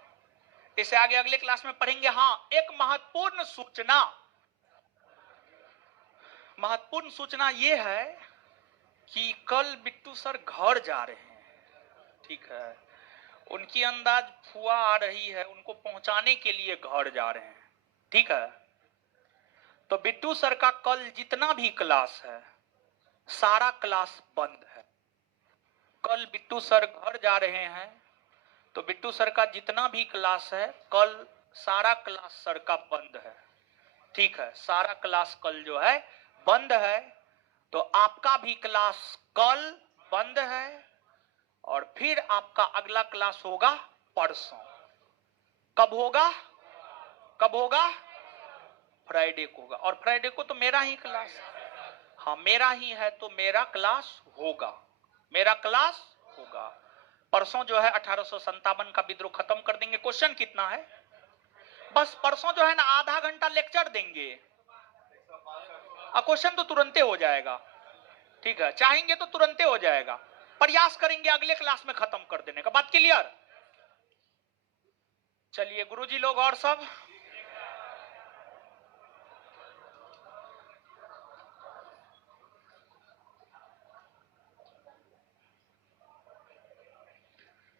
इसे आगे अगले क्लास में पढ़ेंगे। हाँ, एक महत्वपूर्ण सूचना ये है कि कल बिट्टू सर घर जा रहे हैं, ठीक है, उनकी अंदाज फुआ आ रही है, उनको पहुंचाने के लिए घर जा रहे हैं, ठीक है। तो बिट्टू सर का कल जितना भी क्लास है सारा क्लास बंद है। कल बिट्टू सर घर जा रहे हैं तो बिट्टू सर का जितना भी क्लास है कल सारा क्लास सर का बंद है, ठीक है, सारा क्लास कल जो है बंद है। तो आपका भी क्लास कल बंद है और फिर आपका अगला क्लास होगा परसों। कब होगा? कब होगा? फ्राइडे को होगा। और फ्राइडे को तो मेरा ही क्लास है। हाँ, मेरा ही है तो मेरा क्लास होगा, मेरा क्लास होगा। परसों जो है 1857 का विद्रोह खत्म कर देंगे। क्वेश्चन कितना है? बस परसों जो है ना आधा घंटा लेक्चर देंगे, क्वेश्चन तो तुरंते हो जाएगा, ठीक है, चाहेंगे तो तुरंते हो जाएगा, प्रयास करेंगे अगले क्लास में खत्म कर देने का। बात क्लियर? चलिए गुरुजी लोग और सब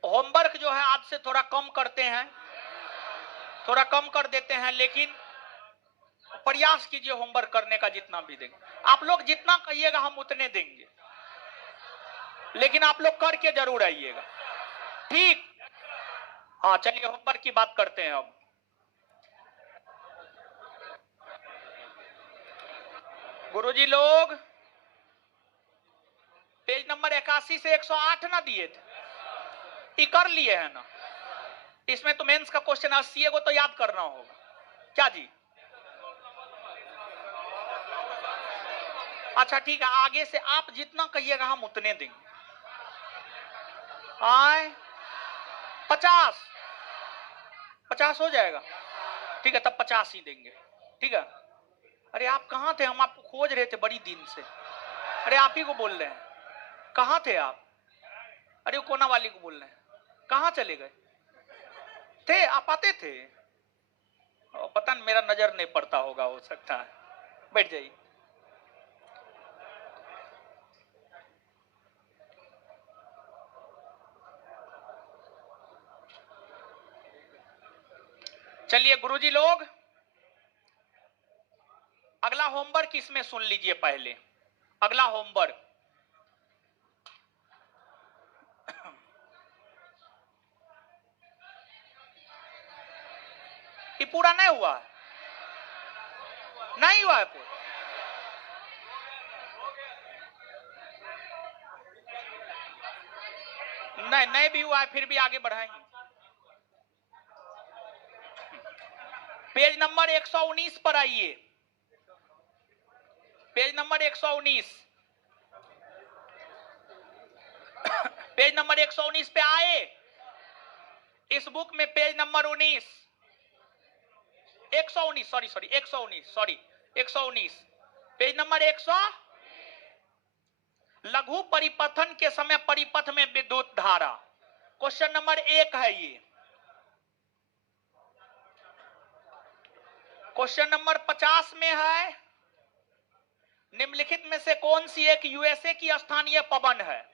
होमवर्क जो है आज से थोड़ा कम करते हैं, थोड़ा कम कर देते हैं, लेकिन प्रयास कीजिए होमवर्क करने का जितना भी देंगे। आप लोग जितना कहिएगा हम उतने देंगे, लेकिन आप लोग करके जरूर आइएगा, ठीक? हाँ, चलिए होमवर्क की बात करते हैं अब। गुरुजी लोग पेज नंबर 81 से 108 ना दिए थे, ये कर लिए है ना? इसमें तो मेंस का क्वेश्चन 80 को तो याद करना होगा, क्या जी? अच्छा ठीक है, आगे से आप जितना कहिएगा हम उतने देंगे। आए 50 हो जाएगा, ठीक है, तब 50 ही देंगे, ठीक है। अरे आप कहाँ थे? हम आपको खोज रहे थे बड़ी दिन से। अरे आप ही को बोल रहे हैं, कहाँ थे आप? अरे वो कोना वाली को बोल रहे हैं, कहाँ चले गए थे? आप आते थे, पता नहीं मेरा नजर नहीं पड़ता होगा, हो सकता है। बैठ जाइए। चलिए गुरुजी लोग अगला होमवर्क इसमें सुन लीजिए पहले। अगला होमवर्क ये पूरा नहीं हुआ है, नहीं हुआ है पूरा। नहीं भी हुआ है, फिर भी आगे बढ़ाएंगे। पेज नंबर 119 पर आइए, पेज नंबर 119, पेज नंबर 119 पे आए। इस बुक में page number 119 sorry 119 page number 100। लघु परिपथन के समय परिपथ में विद्युत धारा, क्वेश्चन नंबर 1 है ये। क्वेश्चन नंबर 50 में है, निम्नलिखित में से कौन सी एक यूएसए की स्थानीय पवन है?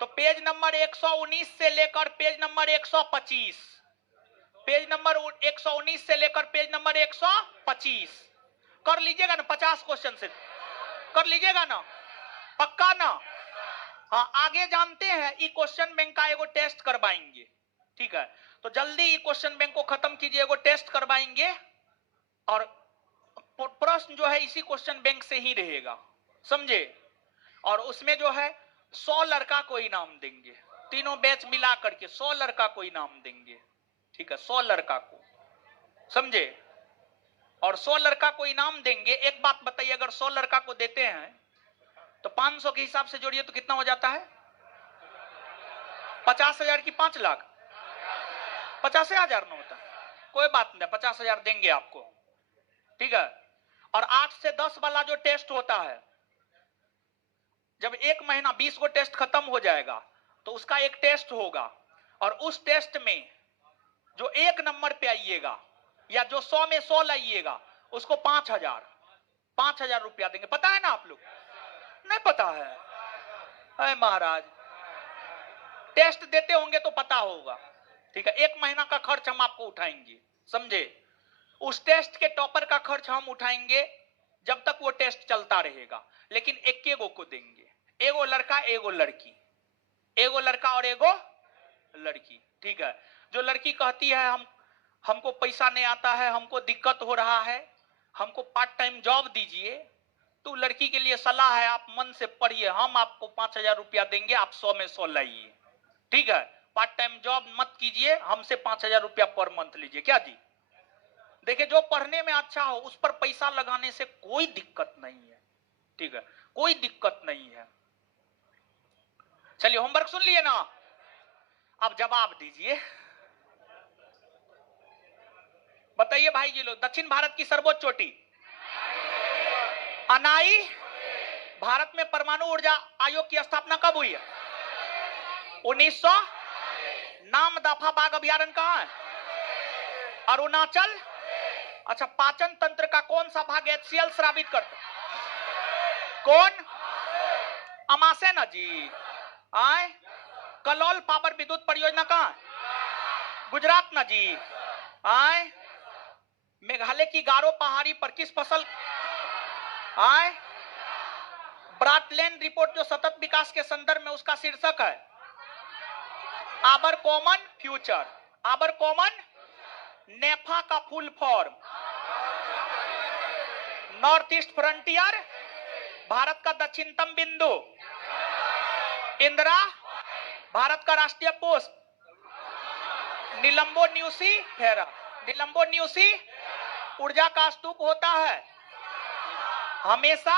तो पेज नंबर 119 से लेकर पेज नंबर 125, पेज नंबर 119 से लेकर पेज नंबर 125 कर लीजिएगा ना। 50 क्वेश्चन से कर लीजिएगा ना, पक्का ना? हाँ, आगे जानते हैं ई क्वेश्चन बैंक का एगो टेस्ट करवाएंगे, ठीक है, तो जल्दी ई क्वेश्चन बैंक को खत्म कीजिए, एगो टेस्ट करवाएंगे और प्रश्न जो है इसी क्वेश्चन बैंक से ही रहेगा, समझे? और उसमें जो है 100 लड़का को इनाम देंगे, तीनों बैच मिला करके 100 लड़का को इनाम देंगे, ठीक है, 100 लड़का को, समझे? और 100 लड़का को इनाम देंगे। एक बात बताइए, अगर 100 लड़का को देते हैं तो 500 के हिसाब से जोड़िए तो कितना हो जाता है? 50,000 की 5 लाख, 50,000 ना होता, कोई बात नहीं, 50,000 देंगे आपको, ठीक है। और 8 से 10 वाला जो टेस्ट होता है, जब एक महीना 20 को टेस्ट खत्म हो जाएगा तो उसका एक टेस्ट होगा, और उस टेस्ट में जो 1 नंबर पे आइएगा या जो 100 में 100 लाइएगा उसको 5,000 रुपया देंगे। पता है ना आप लोग? नहीं पता है? अरे महाराज, टेस्ट देते होंगे तो पता होगा, ठीक है। 1 महीना का खर्च हम आपको उठाएंगे, समझे? उस टेस्ट के टॉपर का खर्च हम उठाएंगे जब तक वो टेस्ट चलता रहेगा, लेकिन एक को देंगे, एगो लड़का एगो लड़की, एगो लड़का और एगो लड़की, ठीक है। जो लड़की कहती है हमको पैसा नहीं आता है, हमको दिक्कत हो रहा है, हमको पार्ट टाइम जॉब दीजिए, तो लड़की के लिए सलाह है, आप मन से पढ़िए, हम आपको 5,000 रुपया देंगे, आप 100 में 100 लाइए, ठीक है। पार्ट टाइम जॉब मत कीजिए, हमसे 5,000 रुपया पर मंथ लीजिए। क्या जी? देखिए, जो पढ़ने में अच्छा हो उस पर पैसा लगाने से कोई दिक्कत नहीं है, ठीक है, कोई दिक्कत नहीं है। चलिए, होमवर्क सुन लिए ना, अब जवाब दीजिए। बताइए भाई जी लोग, दक्षिण भारत की सर्वोच्च चोटी अनाई। भारत में परमाणु ऊर्जा आयोग की स्थापना कब हुई है? 1900। नाम दफा बाघ अभ्यारण्य कहां है? अरुणाचल। अच्छा, पाचन तंत्र का कौन सा भाग HCl स्रावित करता है? कौन? अमाशय ना जी। आए, कलोल पावर विद्युत परियोजना कहां है? गुजरात ना जी। आए, मेघालय की गारो पहाड़ी पर किस फसल? आए, ब्राटलैंड रिपोर्ट जो सतत विकास के संदर्भ में, उसका शीर्षक है our common future. Our common, NEFA का full form north east frontier, Bharat का दक्षिणतम बिंदु, इंदिरा, भारत का राष्ट्रीय पोस्ट, निलंबो न्यूसी फेरा। निलंबो न्यूसी ऊर्जा का स्तूप होता है हमेशा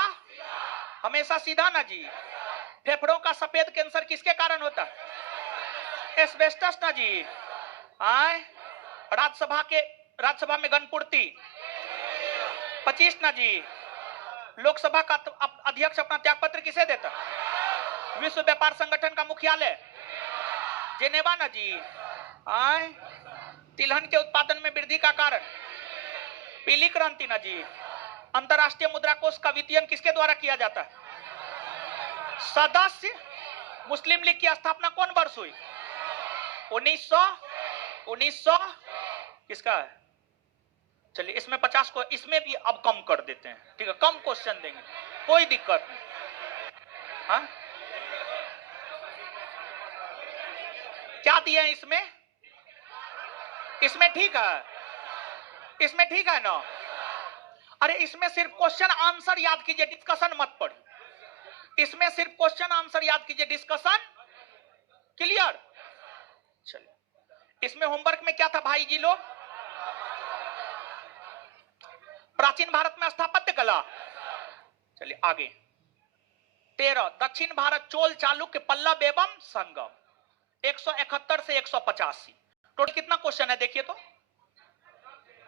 हमेशा सीधा ना जी। फेफड़ों का सफेद कैंसर किसके कारण होता है? एस्बेस्टस ना जी। आए, राज्यसभा में गणपूर्ति 25 ना जी। लोकसभा का अध्यक्ष अपना त्यागपत्र किसे देता? विश्व व्यापार संगठन का मुख्यालय जेनेवा ना जी। आए, तिलहन के उत्पादन में वृद्धि का कारण पीली क्रांति ना जी। अंतरराष्ट्रीय मुद्रा कोष का वित्तीयन किसके द्वारा किया जाता है? सदस्य। मुस्लिम लीग की स्थापना कौन वर्ष हुई? 1900 किसका है? चलिए, इसमें 50 को इसमें भी अब कम कर देते हैं, ठीक है, कम क्वेश्चन देंगे, कोई दिक्कत नहीं। हाँ, क्या दिए हैं इसमें? इसमें ठीक है, इसमें ठीक है ना? अरे, इसमें सिर्फ क्वेश्चन आंसर याद कीजिए, डिस्कशन मत पढ़िए। इसमें सिर्फ क्वेश्चन आंसर याद कीजिए, डिस्कशन क्लियर। चलिए, इसमें होमवर्क में क्या था भाई जी लोग? प्राचीन भारत में स्थापत्य कला। चलिए आगे। 13 दक्षिण भारत चोल चालुक्य पल्लव एवं संगम 171 से 185। टोटल कितना क्वेश्चन है देखिए तो?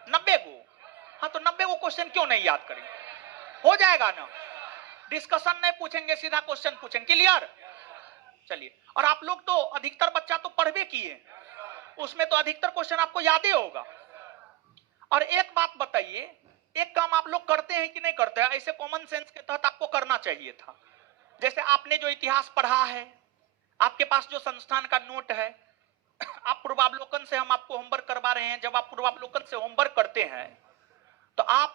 90 को। हाँ, तो 90 को क्वेश्चन क्यों नहीं याद करेंगे? हो जाएगा ना। डिस्कशन नहीं पूछेंगे, सीधा क्वेश्चन पूछेंगे। क्लियर? चलिए, और आप लोग तो अधिकतर बच्चा तो पढ़वे किए, उसमें तो अधिकतर क्वेश्चन आपको याद ही होगा। और एक बात बताइए, एक काम आप लोग करते हैं कि नहीं करते हैं? ऐसे कॉमन सेंस के तहत आपको करना चाहिए था। जैसे आपने जो इतिहास पढ़ा है, आपके पास जो संस्थान का नोट है, आप पूर्वावलोकन से हम आपको होमवर्क करवा रहे हैं। जब आप पूर्वावलोकन से होमवर्क करते हैं तो आप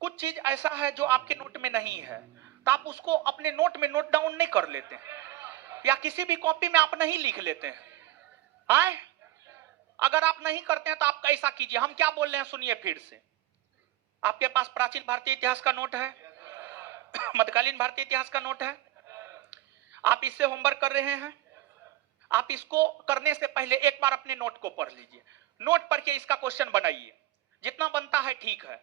कुछ चीज ऐसा है जो आपके नोट में नहीं है, तो आप उसको अपने नोट में नोट डाउन नहीं कर लेते हैं, या किसी भी कॉपी में आप नहीं लिख लेते हैं। आए, अगर आप नहीं करते हैं तो आप ऐसा कीजिए। हम क्या बोल रहे हैं सुनिए फिर से। आपके पास प्राचीन भारतीय इतिहास का नोट है, मध्यकालीन भारतीय इतिहास का नोट है, आप इससे होमवर्क कर रहे हैं। आप इसको करने से पहले एक बार अपने नोट को पढ़ लीजिए। नोट पढ़ के इसका क्वेश्चन बनाइए, जितना बनता है ठीक है,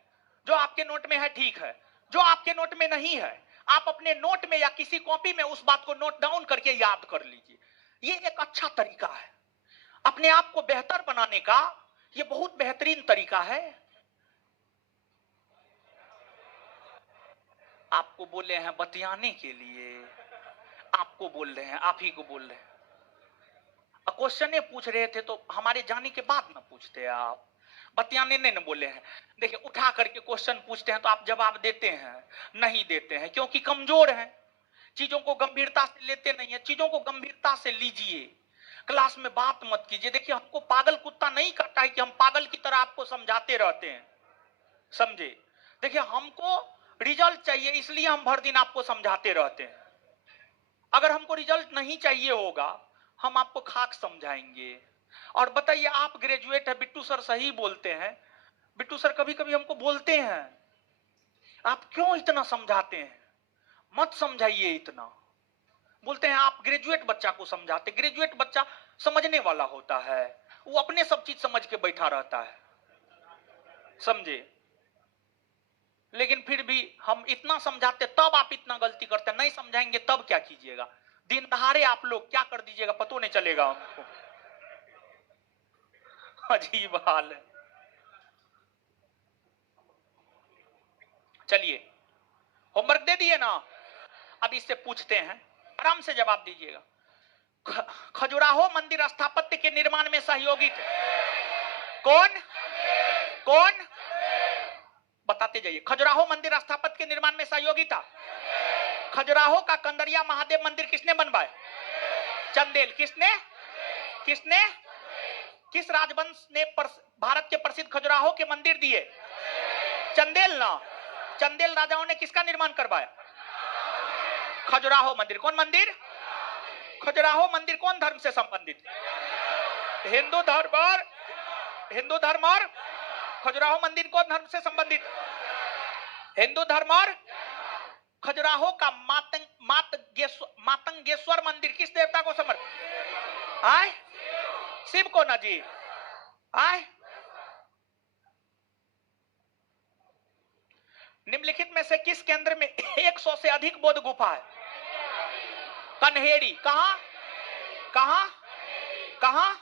जो आपके नोट में है ठीक है, जो आपके नोट में नहीं है आप अपने नोट में या किसी कॉपी में उस बात को नोट डाउन करके याद कर लीजिए। ये एक अच्छा तरीका है अपने आप को बेहतर बनाने का, ये बहुत बेहतरीन तरीका है। आपको बोले हैं बतियाने के लिए, आपको बोल रहे हैं, आप ही को बोल रहे हैं। क्वेश्चन पूछ रहे थे तो हमारे जाने के बाद ना पूछते आप, बतियाने नहीं ना बोले हैं। देखिए उठा करके क्वेश्चन पूछते हैं तो आप जवाब देते हैं, नहीं देते हैं क्योंकि कमजोर हैं, चीजों को गंभीरता से लेते नहीं है। चीजों को गंभीरता से लीजिए, क्लास में बात मत कीजिए। देखिए हमको पागल कुत्ता नहीं काटा है कि हम पागल की तरह आपको समझाते रहते हैं, समझे। देखिए हमको रिजल्ट चाहिए, इसलिए हम भर दिन आपको समझाते रहते हैं। अगर हमको रिजल्ट नहीं चाहिए होगा हम आपको खाक समझाएंगे। और बताइए आप ग्रेजुएट है, बिट्टू सर सही बोलते हैं। बिट्टू सर कभी कभी हमको बोलते हैं आप क्यों इतना समझाते हैं, मत समझाइए इतना। बोलते हैं आप ग्रेजुएट बच्चा को समझाते। ग्रेजुएट बच्चा समझने वाला होता है, वो अपने सब चीज समझ के बैठा रहता है, समझे। लेकिन फिर भी हम इतना समझाते तब आप इतना गलती करते हैं। नहीं समझाएंगे तब क्या कीजिएगा, दिन दहाड़े आप लोग क्या कर दीजिएगा पता नहीं चलेगा हमको। अजीब हाल है। चलिए होमवर्क दे दिए ना, अब इससे पूछते हैं, आराम से जवाब दीजिएगा। खजुराहो मंदिर स्थापत्य के निर्माण में सहयोगी थे कौन? कौन? बताते जाइए। खजुराहो मंदिर स्थापत्य के निर्माण में सहयोगी था। खजुराहो का कंदरिया महादेव मंदिर किसने बनवाया? चंदेल। किसने? किसने? किस राजवंश ने भारत के प्रसिद्ध खजुराहो के मंदिर दिए? चंदेल ना। चंदेल राजाओं ने किसका निर्माण करवाया? खजुराहो मंदिर। कौन मंदिर? खजुराहो मंदिर कौन धर्म से संबंधित? हिंदू धर्म। और हिंदू धर्म और खजुराहो मंदिर कौन धर्म से संबंधित? हिंदू धर्म। और खजुराहो का मातंगेश्वर मंदिर किस देवता को समर्पित? आए शिव को ना जी। आए निम्नलिखित में से किस केंद्र में 100 से अधिक बौद्ध गुफा है? कन्हेरी। कहां? कहां? कहां?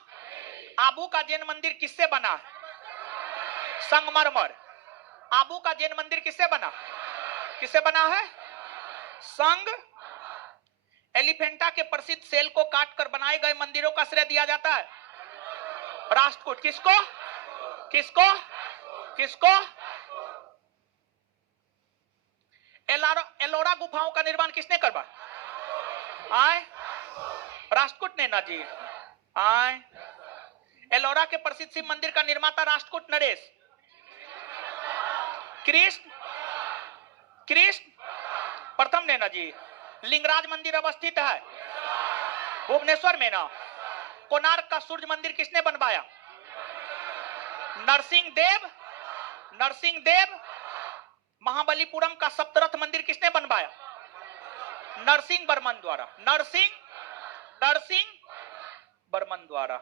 आबू का जैन मंदिर किससे बना है? संगमरमर। आबू का जैन मंदिर किससे बना? किससे बना है? संग। एलिफेंटा के प्रसिद्ध सेल को काटकर बनाए गए मंदिरों का श्रेय दिया जाता है राष्ट्रकूट। किसको? किसको? किसको? एलोरा गुफाओं का निर्माण किसने करवाया? आए राष्ट्रकूट ने ना जी। आए एलोरा के प्रसिद्ध शिव मंदिर का निर्माता राष्ट्रकूट नरेश। कृष्ण। कृष्ण प्रथम ने ना जी। लिंगराज मंदिर अवस्थित है भुवनेश्वर में ना। कोणार्क का सूर्य मंदिर किसने बनवाया? नरसिंह देव। नरसिंह देव। महाबलीपुरम का सप्तरथ मंदिर किसने बनवाया? नरसिंह वर्मन द्वारा। नरसिंह वर्मन द्वारा।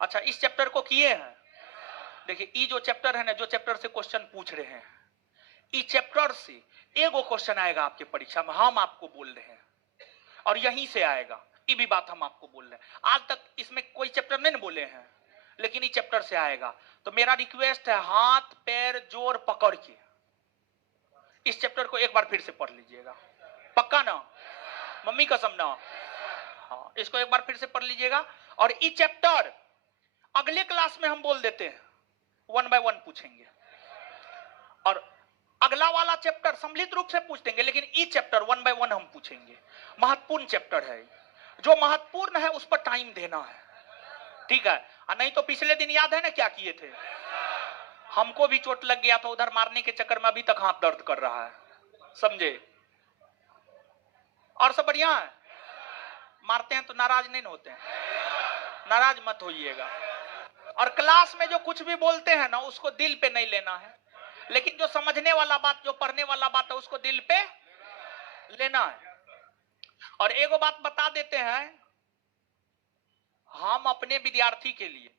अच्छा इस चैप्टर को किए हैं। देखिए ये जो चैप्टर है ना, जो चैप्टर से क्वेश्चन पूछ रहे हैं, इस चैप्टर से एगो क्वेश्चन आएगा आपके परीक्षा में, हम आपको बोल रहे हैं, और यहीं से आएगा। ये भी बात हम आपको बोल रहे हैं। आज तक इसमें कोई चैप्टर नहीं बोले हैं, लेकिन इस चैप्टर से आएगा। तो मेरा रिक्वेस्ट है हाथ पैर जोर पकड़ के इस चैप्टर को एक बार फिर से पढ़ लीजिएगा। पक्का ना? मम्मी कसम ना? हाँ इसको एक बार फिर से पढ़ लीजिएगा। और ये चैप्टर अगले क्लास में हम बोल देते हैं, 1 बाय 1 पूछेंगे, और अगला वाला चैप्टर सम्मिलित रूप से पूछ देंगे, लेकिन ये चैप्टर 1 बाय 1 हम पूछेंगे। महत्वपूर्ण चैप्टर है, जो महत्वपूर्ण है उस पर टाइम देना है, ठीक है। नहीं तो पिछले दिन याद है ना क्या किए थे? हमको भी चोट लग गया था, उधर मारने के चक्कर में अभी तक हाथ दर्द कर रहा है, समझे। और सब बढ़िया है? मारते हैं तो नाराज नहीं होते हैं, नाराज मत होइएगा। और क्लास में जो कुछ भी बोलते हैं ना उसको दिल पे नहीं लेना है, लेकिन जो समझने वाला बात, जो पढ़ने वाला बात है उसको दिल पे लेना है। और एगो बात बता देते हैं, हम अपने विद्यार्थी के लिए,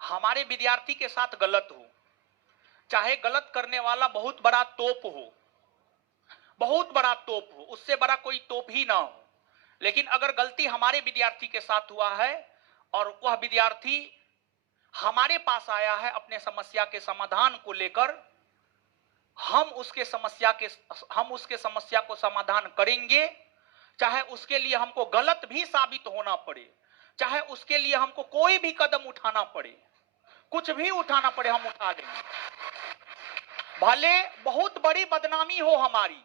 हमारे विद्यार्थी के साथ गलत हो, चाहे गलत करने वाला बहुत बड़ा तोप हो, बहुत बड़ा तोप हो, उससे बड़ा कोई तोप ही ना हो, लेकिन अगर गलती हमारे विद्यार्थी के साथ हुआ है और वह विद्यार्थी हमारे पास आया है अपने समस्या के समाधान को लेकर, हम उसके समस्या को समाधान करेंगे, चाहे उसके लिए हमको गलत भी साबित होना पड़े, चाहे उसके लिए हमको कोई भी कदम उठाना पड़े, कुछ भी उठाना पड़े हम उठा देंगे। भले बहुत बड़ी बदनामी हो हमारी,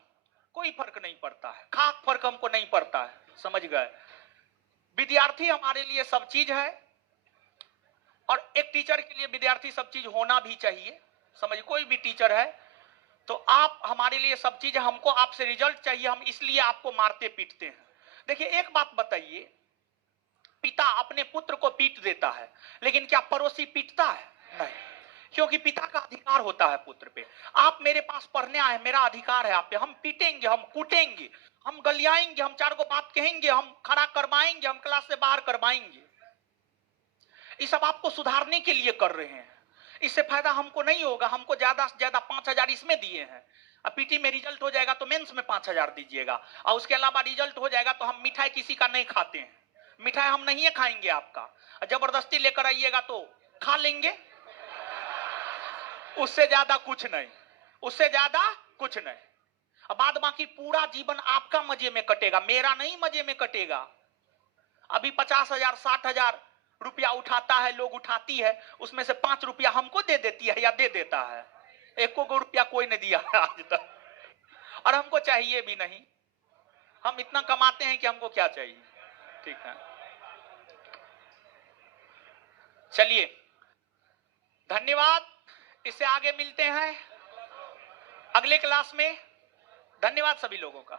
कोई फर्क नहीं पड़ता है, खाक फर्क हमको नहीं पड़ता है, समझ गए। विद्यार्थी हमारे लिए सब चीज है, और एक टीचर के लिए विद्यार्थी सब चीज होना भी चाहिए, समझ। कोई भी टीचर है तो आप हमारे लिए सब चीज, हमको आपसे रिजल्ट चाहिए, हम इसलिए आपको मारते पीटते हैं। देखिए एक बात बताइए, पिता अपने पुत्र को पीट देता है, लेकिन क्या पड़ोसी पीटता है? नहीं, क्योंकि पिता का अधिकार होता है पुत्र पे। आप मेरे पास पढ़ने आए, मेरा अधिकार है आप पे, हम पीटेंगे, हम कूटेंगे, हम गलियाएंगे, हम चार को बात कहेंगे, हम खड़ा करवाएंगे, हम क्लास से बाहर करवाएंगे। ये सब आपको सुधारने के लिए कर रहे हैं, इससे फायदा हमको नहीं होगा। हमको ज्यादा से ज्यादा 5,000 इसमें दिए हैं, अब पीटी में रिजल्ट हो जाएगा तो मेंस में 5,000 दीजिएगा, और उसके अलावा रिजल्ट हो जाएगा तो हम मिठाई किसी का नहीं खाते हैं, मिठाई हम नहीं खाएंगे आपका, जबरदस्ती लेकर आइएगा तो खा लेंगे, उससे ज्यादा कुछ नहीं, उससे ज्यादा कुछ नहीं। अब बाद बाकी पूरा जीवन आपका मजे में कटेगा, मेरा नहीं मजे में कटेगा। अभी 50,000 60,000 रुपया उठाता है, लोग उठाती है, उसमें से 5 रुपया हमको दे देती है या दे देता है, एको को रुपया कोई नहीं दिया है आज तक, और हमको चाहिए भी नहीं, हम इतना कमाते हैं कि हमको क्या चाहिए। ठीक है, चलिए धन्यवाद, इससे आगे मिलते हैं अगले क्लास में। धन्यवाद सभी लोगों का।